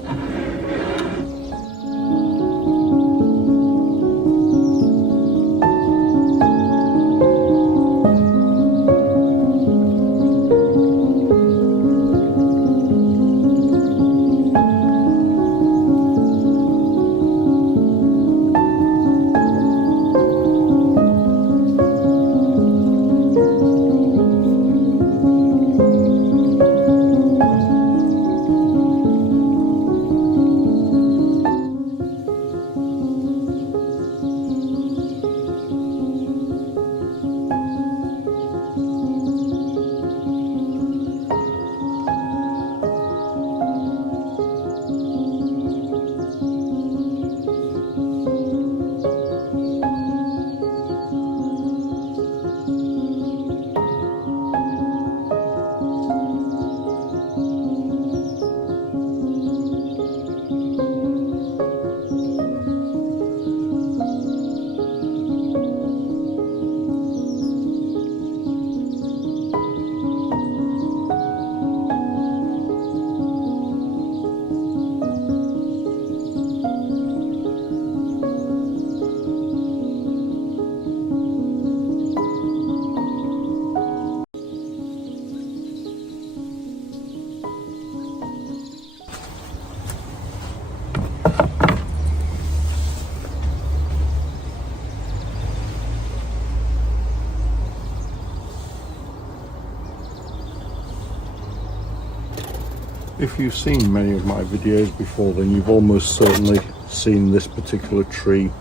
If you've seen many of my videos before, then you've almost certainly seen this particular tree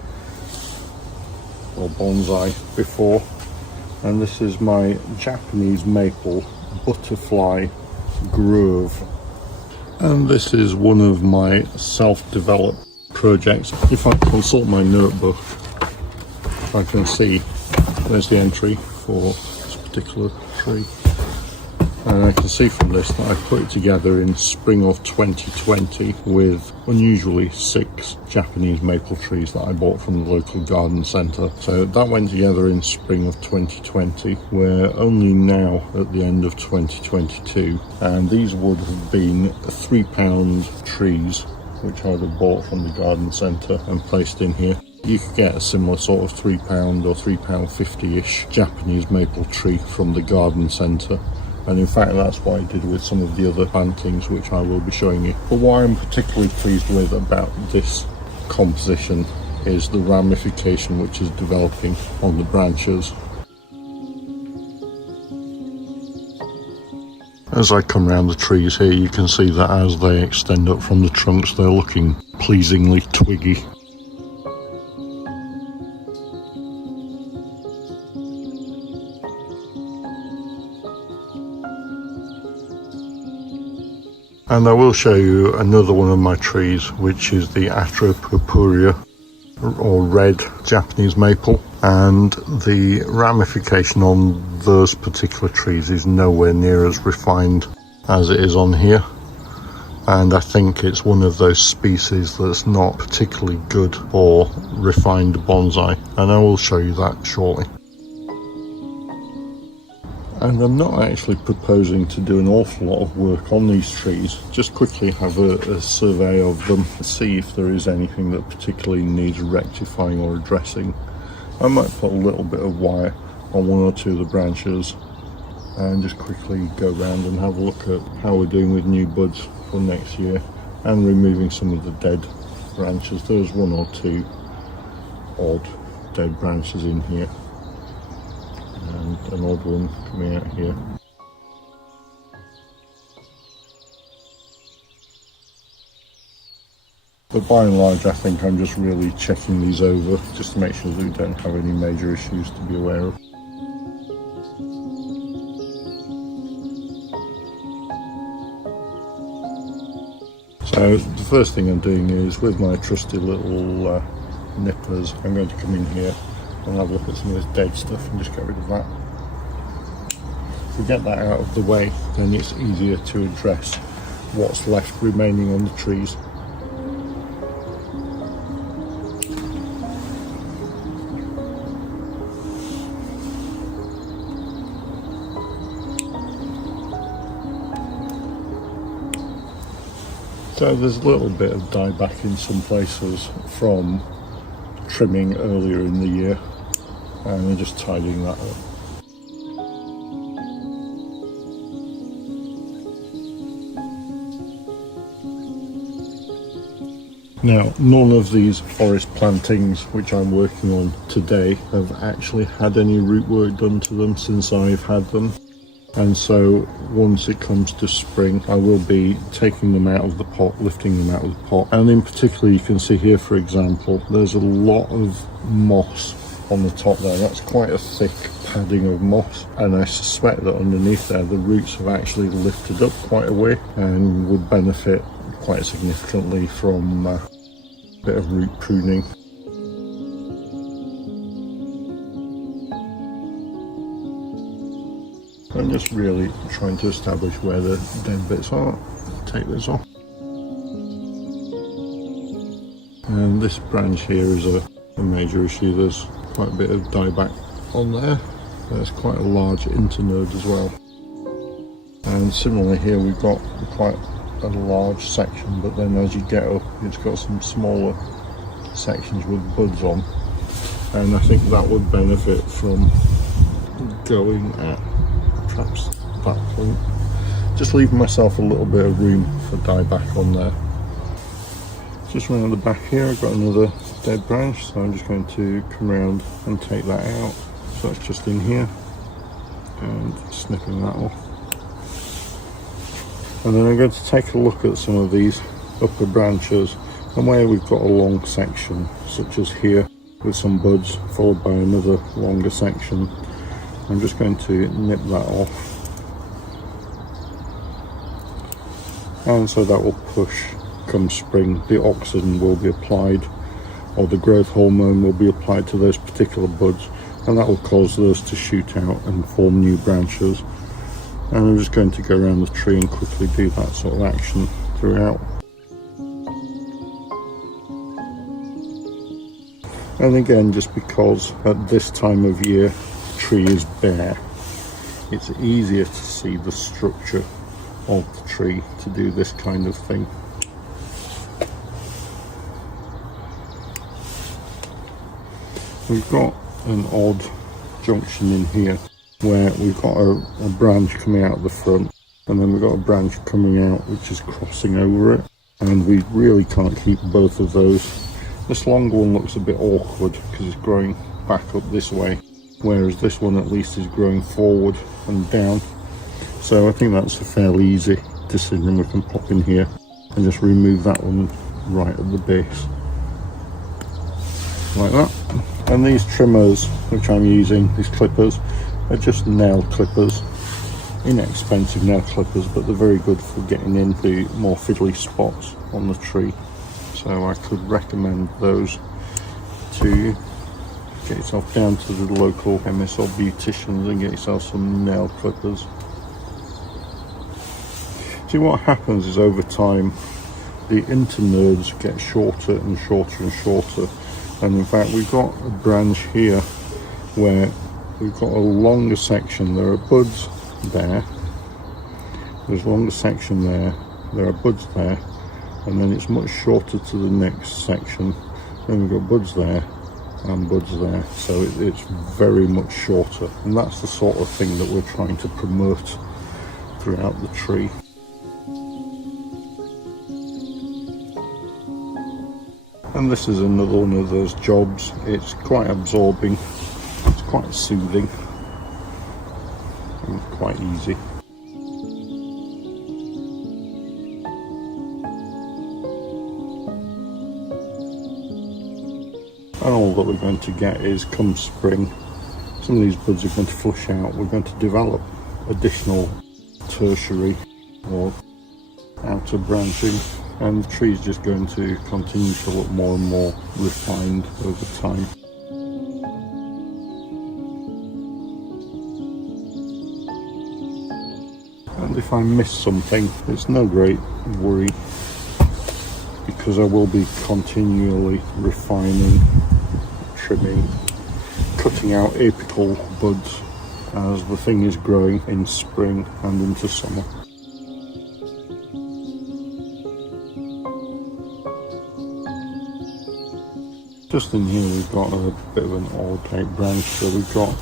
or bonsai before, and this is my Japanese maple butterfly grove, and this is one of my self-developed projects. If I consult my notebook, I can see there's the entry for this particular tree. And I can see from this that I put it together in spring of 2020 with unusually 6 Japanese maple trees that I bought from the local garden centre. So that went together in spring of 2020. We're only now at the end of 2022, and these would have been £3 trees which I would have bought from the garden centre and placed in here. You could get a similar sort of £3 or £3.50-ish Japanese maple tree from the garden centre. And in fact, that's what I did with some of the other plantings, which I will be showing you. But what I'm particularly pleased with about this composition is the ramification which is developing on the branches. As I come around the trees here, you can see that as they extend up from the trunks, they're looking pleasingly twiggy. And I will show you another one of my trees, which is the atropurpureum, or red Japanese maple, and the ramification on those particular trees is nowhere near as refined as it is on here. And I think it's one of those species that's not particularly good for refined bonsai, and I will show you that shortly. And I'm not actually proposing to do an awful lot of work on these trees, just quickly have a survey of them, see if there is anything that particularly needs rectifying or addressing. I might put a little bit of wire on one or two of the branches and just quickly go around and have a look at how we're doing with new buds for next year, and removing some of the dead branches. There's 1 or 2 odd dead branches in here, and an odd one coming out here. But by and large, I think I'm just really checking these over just to make sure that we don't have any major issues to be aware of. So the first thing I'm doing is, with my trusty little nippers, I'm going to come in here and have a look at some of this dead stuff and just get rid of that. If we get that out of the way, then it's easier to address what's left remaining on the trees. So there's a little bit of dieback in some places from trimming earlier in the year, and I'm just tidying that up. Now, none of these forest plantings which I'm working on today have actually had any root work done to them since I've had them. And so once it comes to spring, I will be taking them out of the pot, lifting them out of the pot. And in particular, you can see here, for example, there's a lot of moss on the top there. That's quite a thick padding of moss. And I suspect that underneath there, the roots have actually lifted up quite a way and would benefit quite significantly from a bit of root pruning. I'm just really trying to establish where the dead bits are. Take this off. And this branch here is a major issue. There's quite a bit of dieback on there. There's quite a large internode as well. And similarly here, we've got quite a large section, but then as you get up, it's got some smaller sections with buds on. And I think that would benefit from going at perhaps that point, just leaving myself a little bit of room for dieback on there. Just around the back here, I've got another dead branch, so I'm just going to come around and take that out. So that's just in here, and snipping that off. And then I'm going to take a look at some of these upper branches, and where we've got a long section, such as here, with some buds, followed by another longer section. I'm just going to nip that off. And so that will push, come spring, the oxygen will be applied, or the growth hormone will be applied to those particular buds, and that will cause those to shoot out and form new branches. And I'm just going to go around the tree and quickly do that sort of action throughout. And again, just because at this time of year the tree is bare, it's easier to see the structure of the tree to do this kind of thing. We've got an odd junction in here where we've got a branch coming out the front, and then we've got a branch coming out which is crossing over it, and we really can't keep both of those. This longer one looks a bit awkward because it's growing back up this way, whereas this one at least is growing forward and down. So I think that's a fairly easy decision. We can pop in here and just remove that one right at the base, like that. And these trimmers which I'm using, these clippers, are just nail clippers, inexpensive nail clippers, but they're very good for getting into more fiddly spots on the tree. So I could recommend those to you. Get yourself down to the local chemist or beauticians and get yourself some nail clippers. See, what happens is over time the internodes get shorter and shorter and shorter, and in fact we've got a branch here where we've got a longer section. There are buds there, there's a longer section there are buds there, and then it's much shorter to the next section. Then we've got buds there and buds there, so it's very much shorter, and that's the sort of thing that we're trying to promote throughout the tree. And this is another one of those jobs. It's quite absorbing, it's quite soothing, and quite easy. And all that we're going to get is, come spring, some of these buds are going to flush out. We're going to develop additional tertiary or outer branching, and the tree is just going to continue to look more and more refined over time. And if I miss something, it's no great worry, because I will be continually refining, trimming, cutting out apical buds as the thing is growing in spring and into summer. Just in here we've got a bit of an odd-shaped branch, so we've got,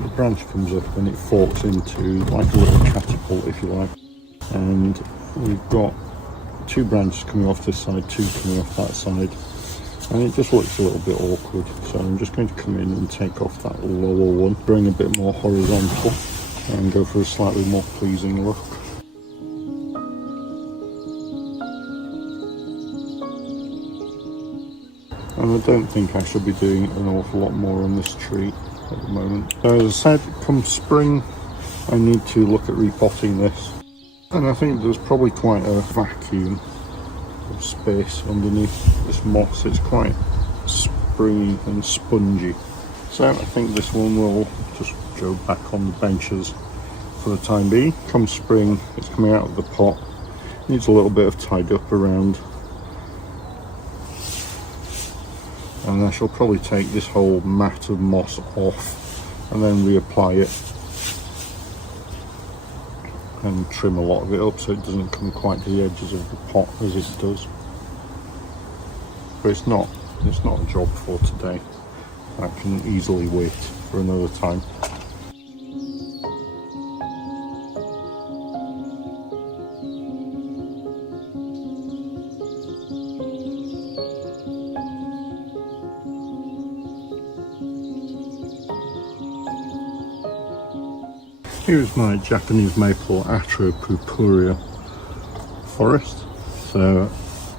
the branch comes up and it forks into like a little catapult, if you like, and we've got two branches coming off this side, two coming off that side, and it just looks a little bit awkward. So I'm just going to come in and take off that lower one, bring a bit more horizontal, and go for a slightly more pleasing look. And I don't think I should be doing an awful lot more on this tree at the moment. So as I said, come spring I need to look at repotting this, and I think there's probably quite a vacuum of space underneath this moss. It's quite springy and spongy, so I think this one will just go back on the benches for the time being. Come spring, it's coming out of the pot, needs a little bit of tied up around, and I shall probably take this whole mat of moss off and then reapply it and trim a lot of it up so it doesn't come quite to the edges of the pot as it does. But it's not a job for today. That can easily wait for another time. Here's my Japanese maple atropurpureum, forest. So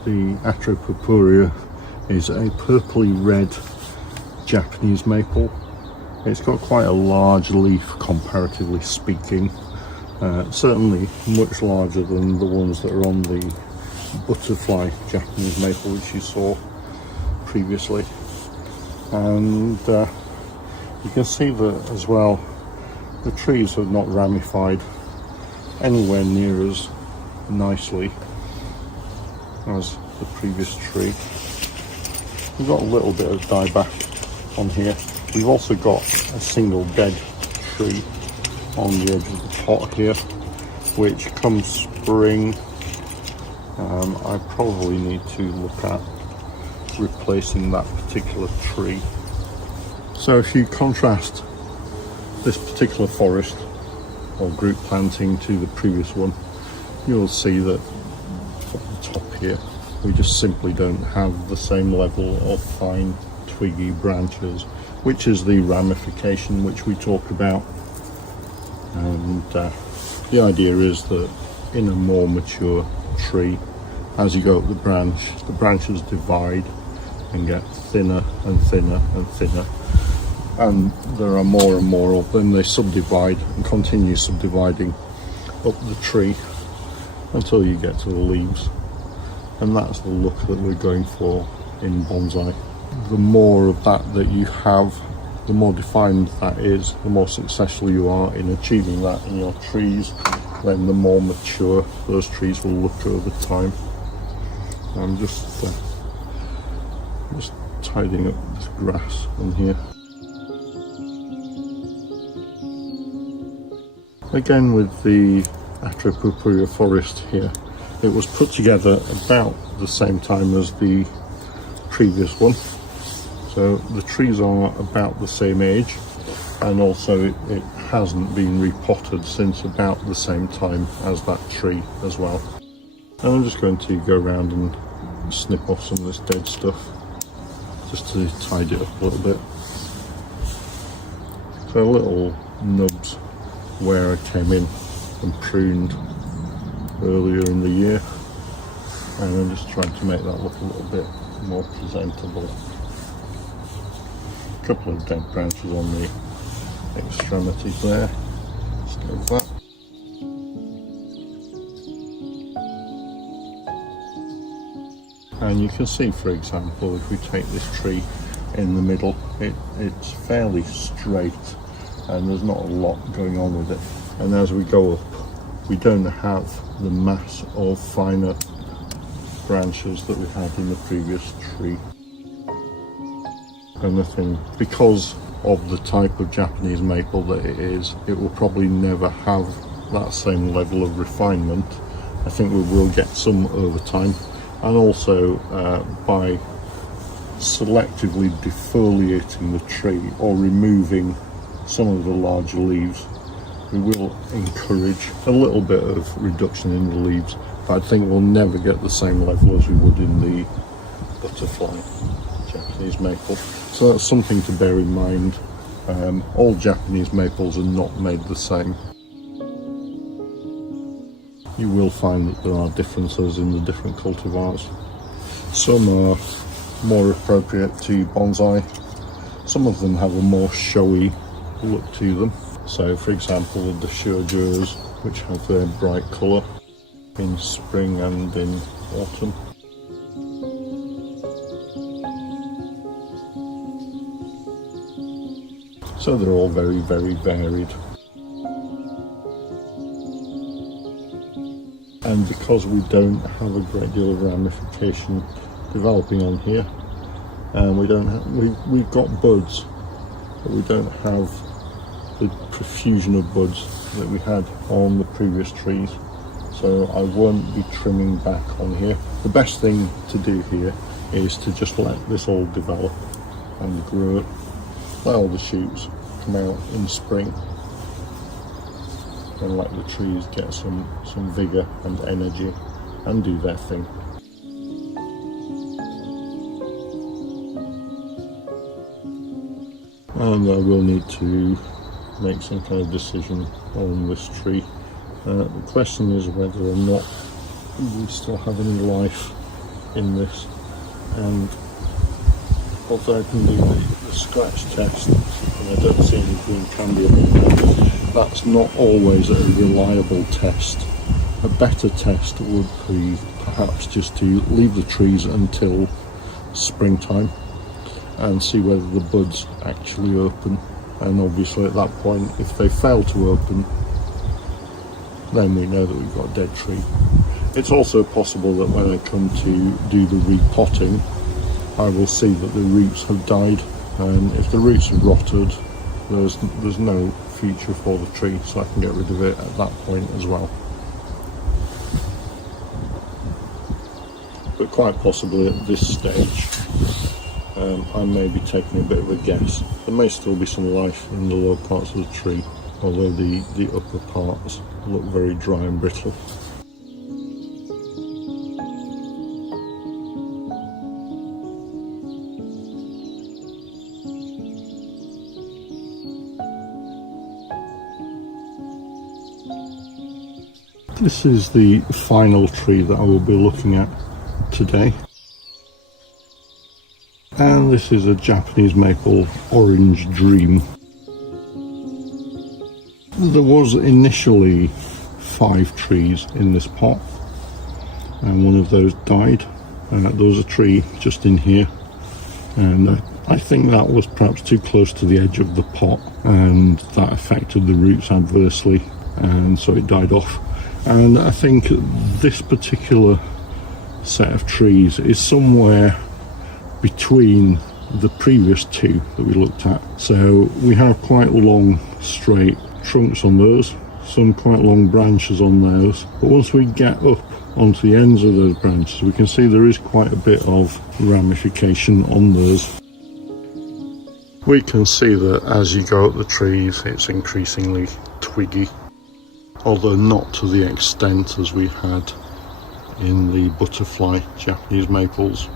the atropurpureum is a purpley red Japanese maple. It's got quite a large leaf comparatively speaking, certainly much larger than the ones that are on the butterfly Japanese maple which you saw previously. And you can see that as well, the trees have not ramified anywhere near as nicely as the previous tree. We've got a little bit of dieback on here. We've also got a single dead tree on the edge of the pot here, which come spring, I probably need to look at replacing that particular tree. So if you contrast this particular forest or group planting to the previous one, you'll see that at the top here we just simply don't have the same level of fine twiggy branches, which is the ramification which we talk about. And the idea is that in a more mature tree, as you go up the branches divide and get thinner and thinner and thinner, and there are more and more of them. They subdivide and continue subdividing up the tree until you get to the leaves, and that's the look that we're going for in bonsai. The more of that you have, the more defined that is, the more successful you are in achieving that in your trees, then the more mature those trees will look over time. I'm just tidying up this grass in here. Again, with the atropurpureum forest here, it was put together about the same time as the previous one. So the trees are about the same age, and also it hasn't been repotted since about the same time as that tree as well. And I'm just going to go around and snip off some of this dead stuff just to tidy it up a little bit. So little nubs where I came in and pruned earlier in the year, and I'm just trying to make that look a little bit more presentable. A couple of dead branches on the extremities there, just like that. And you can see, for example, if we take this tree in the middle, it's fairly straight and there's not a lot going on with it. And as we go up, we don't have the mass of finer branches that we had in the previous tree. And I think because of the type of Japanese maple that it is, it will probably never have that same level of refinement. I think we will get some over time, and also by selectively defoliating the tree or removing some of the larger leaves, we will encourage a little bit of reduction in the leaves, but I think we'll never get the same level as we would in the butterfly Japanese maple. So that's something to bear in mind. All Japanese maples are not made the same. You will find that there are differences in the different cultivars. Some are more appropriate to bonsai. Some of them have a more showy look to them. So for example, the Deshojo, which have their bright colour in spring and in autumn. So they're all very, very varied. And because we don't have a great deal of ramification developing on here, and we've got buds, but we don't have the profusion of buds that we had on the previous trees. So I won't be trimming back on here. The best thing to do here is to just let this all develop and grow, let all the shoots come out in spring, and let the trees get some vigour and energy and do their thing. And I will need to make some kind of decision on this tree. The question is whether or not we still have any life in this. And although I can do the scratch test and I don't see any green candy on there, that's not always a reliable test. A better test would be perhaps just to leave the trees until springtime and see whether the buds actually open. And obviously at that point, if they fail to open, then we know that we've got a dead tree. It's also possible that when I come to do the repotting, I will see that the roots have died, and if the roots have rotted, there's no future for the tree, so I can get rid of it at that point as well. But quite possibly at this stage, I may be taking a bit of a guess. There may still be some life in the lower parts of the tree, although the upper parts look very dry and brittle. This is the final tree that I will be looking at today. And this is a Japanese maple Orange Dream. There was initially 5 trees in this pot, and one of those died. There was a tree just in here, and I think that was perhaps too close to the edge of the pot, and that affected the roots adversely, and so it died off. And I think this particular set of trees is somewhere between the previous 2 that we looked at. So we have quite long straight trunks on those, some quite long branches on those, but once we get up onto the ends of those branches, we can see there is quite a bit of ramification on those. We can see that as you go up the trees, it's increasingly twiggy, although not to the extent as we had in the butterfly Japanese maples.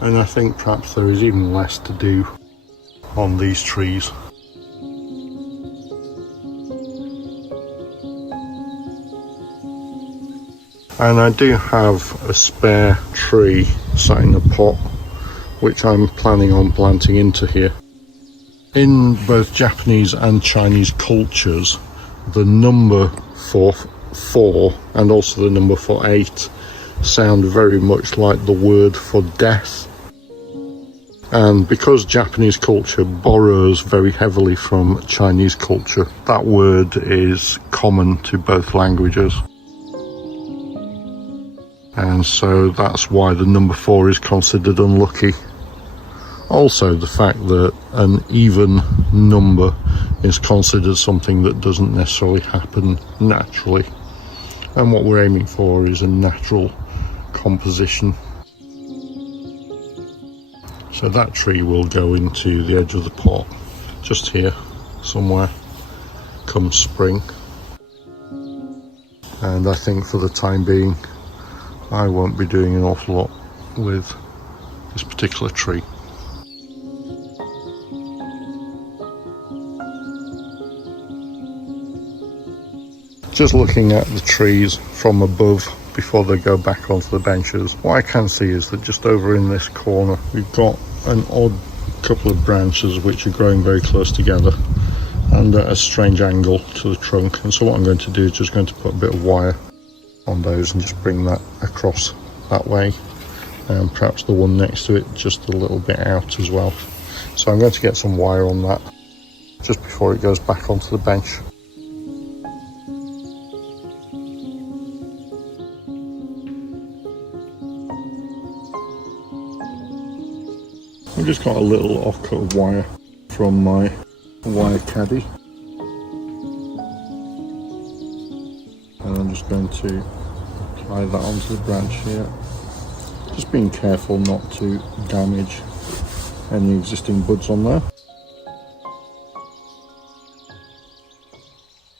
And I think perhaps there is even less to do on these trees. And I do have a spare tree sat in a pot, which I'm planning on planting into here. In both Japanese and Chinese cultures, the number for 4 and also the number for 8 sound very much like the word for death. And because Japanese culture borrows very heavily from Chinese culture, that word is common to both languages. And so that's why the number 4 is considered unlucky. Also, the fact that an even number is considered something that doesn't necessarily happen naturally. And what we're aiming for is a natural composition. So that tree will go into the edge of the pot, just here somewhere, come spring. And I think for the time being, I won't be doing an awful lot with this particular tree. Just looking at the trees from above before they go back onto the benches, what I can see is that just over in this corner we've got an odd couple of branches which are growing very close together and at a strange angle to the trunk. And so what I'm going to do is just going to put a bit of wire on those and just bring that across that way, and perhaps the one next to it just a little bit out as well. So I'm going to get some wire on that just before it goes back onto the bench. I've just got a little offcut of wire from my wire caddy, and I'm just going to apply that onto the branch here, just being careful not to damage any existing buds on there.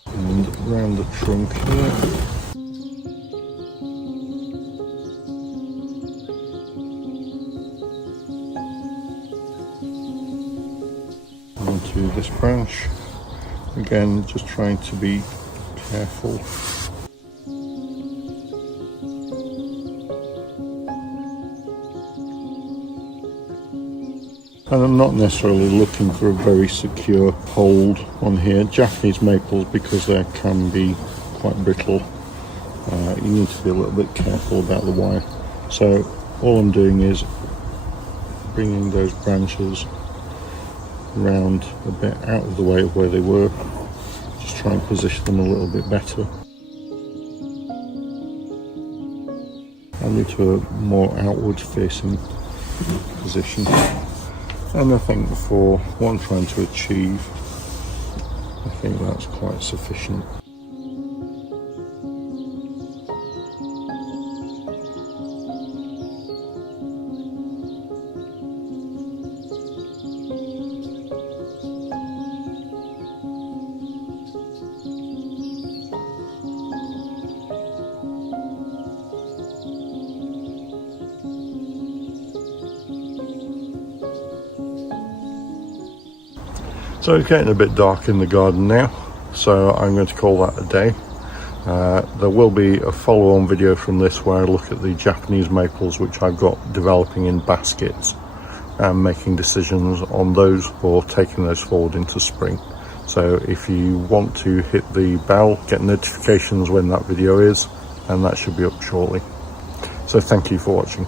And around the trunk here. Onto this branch, again just trying to be careful And I'm not necessarily looking for a very secure hold on here. Japanese maples, because they can be quite brittle, you need to be a little bit careful about the wire. So all I'm doing is bringing those branches round a bit out of the way of where they were, just try and position them a little bit better and into a more outward facing position. And I think for what I'm trying to achieve, I think that's quite sufficient. So it's getting a bit dark in the garden now, so I'm going to call that a day. There will be a follow-on video from this where I look at the Japanese maples which I've got developing in baskets and making decisions on those or taking those forward into spring. So if you want to hit the bell, get notifications when that video is, and that should be up shortly. So thank you for watching.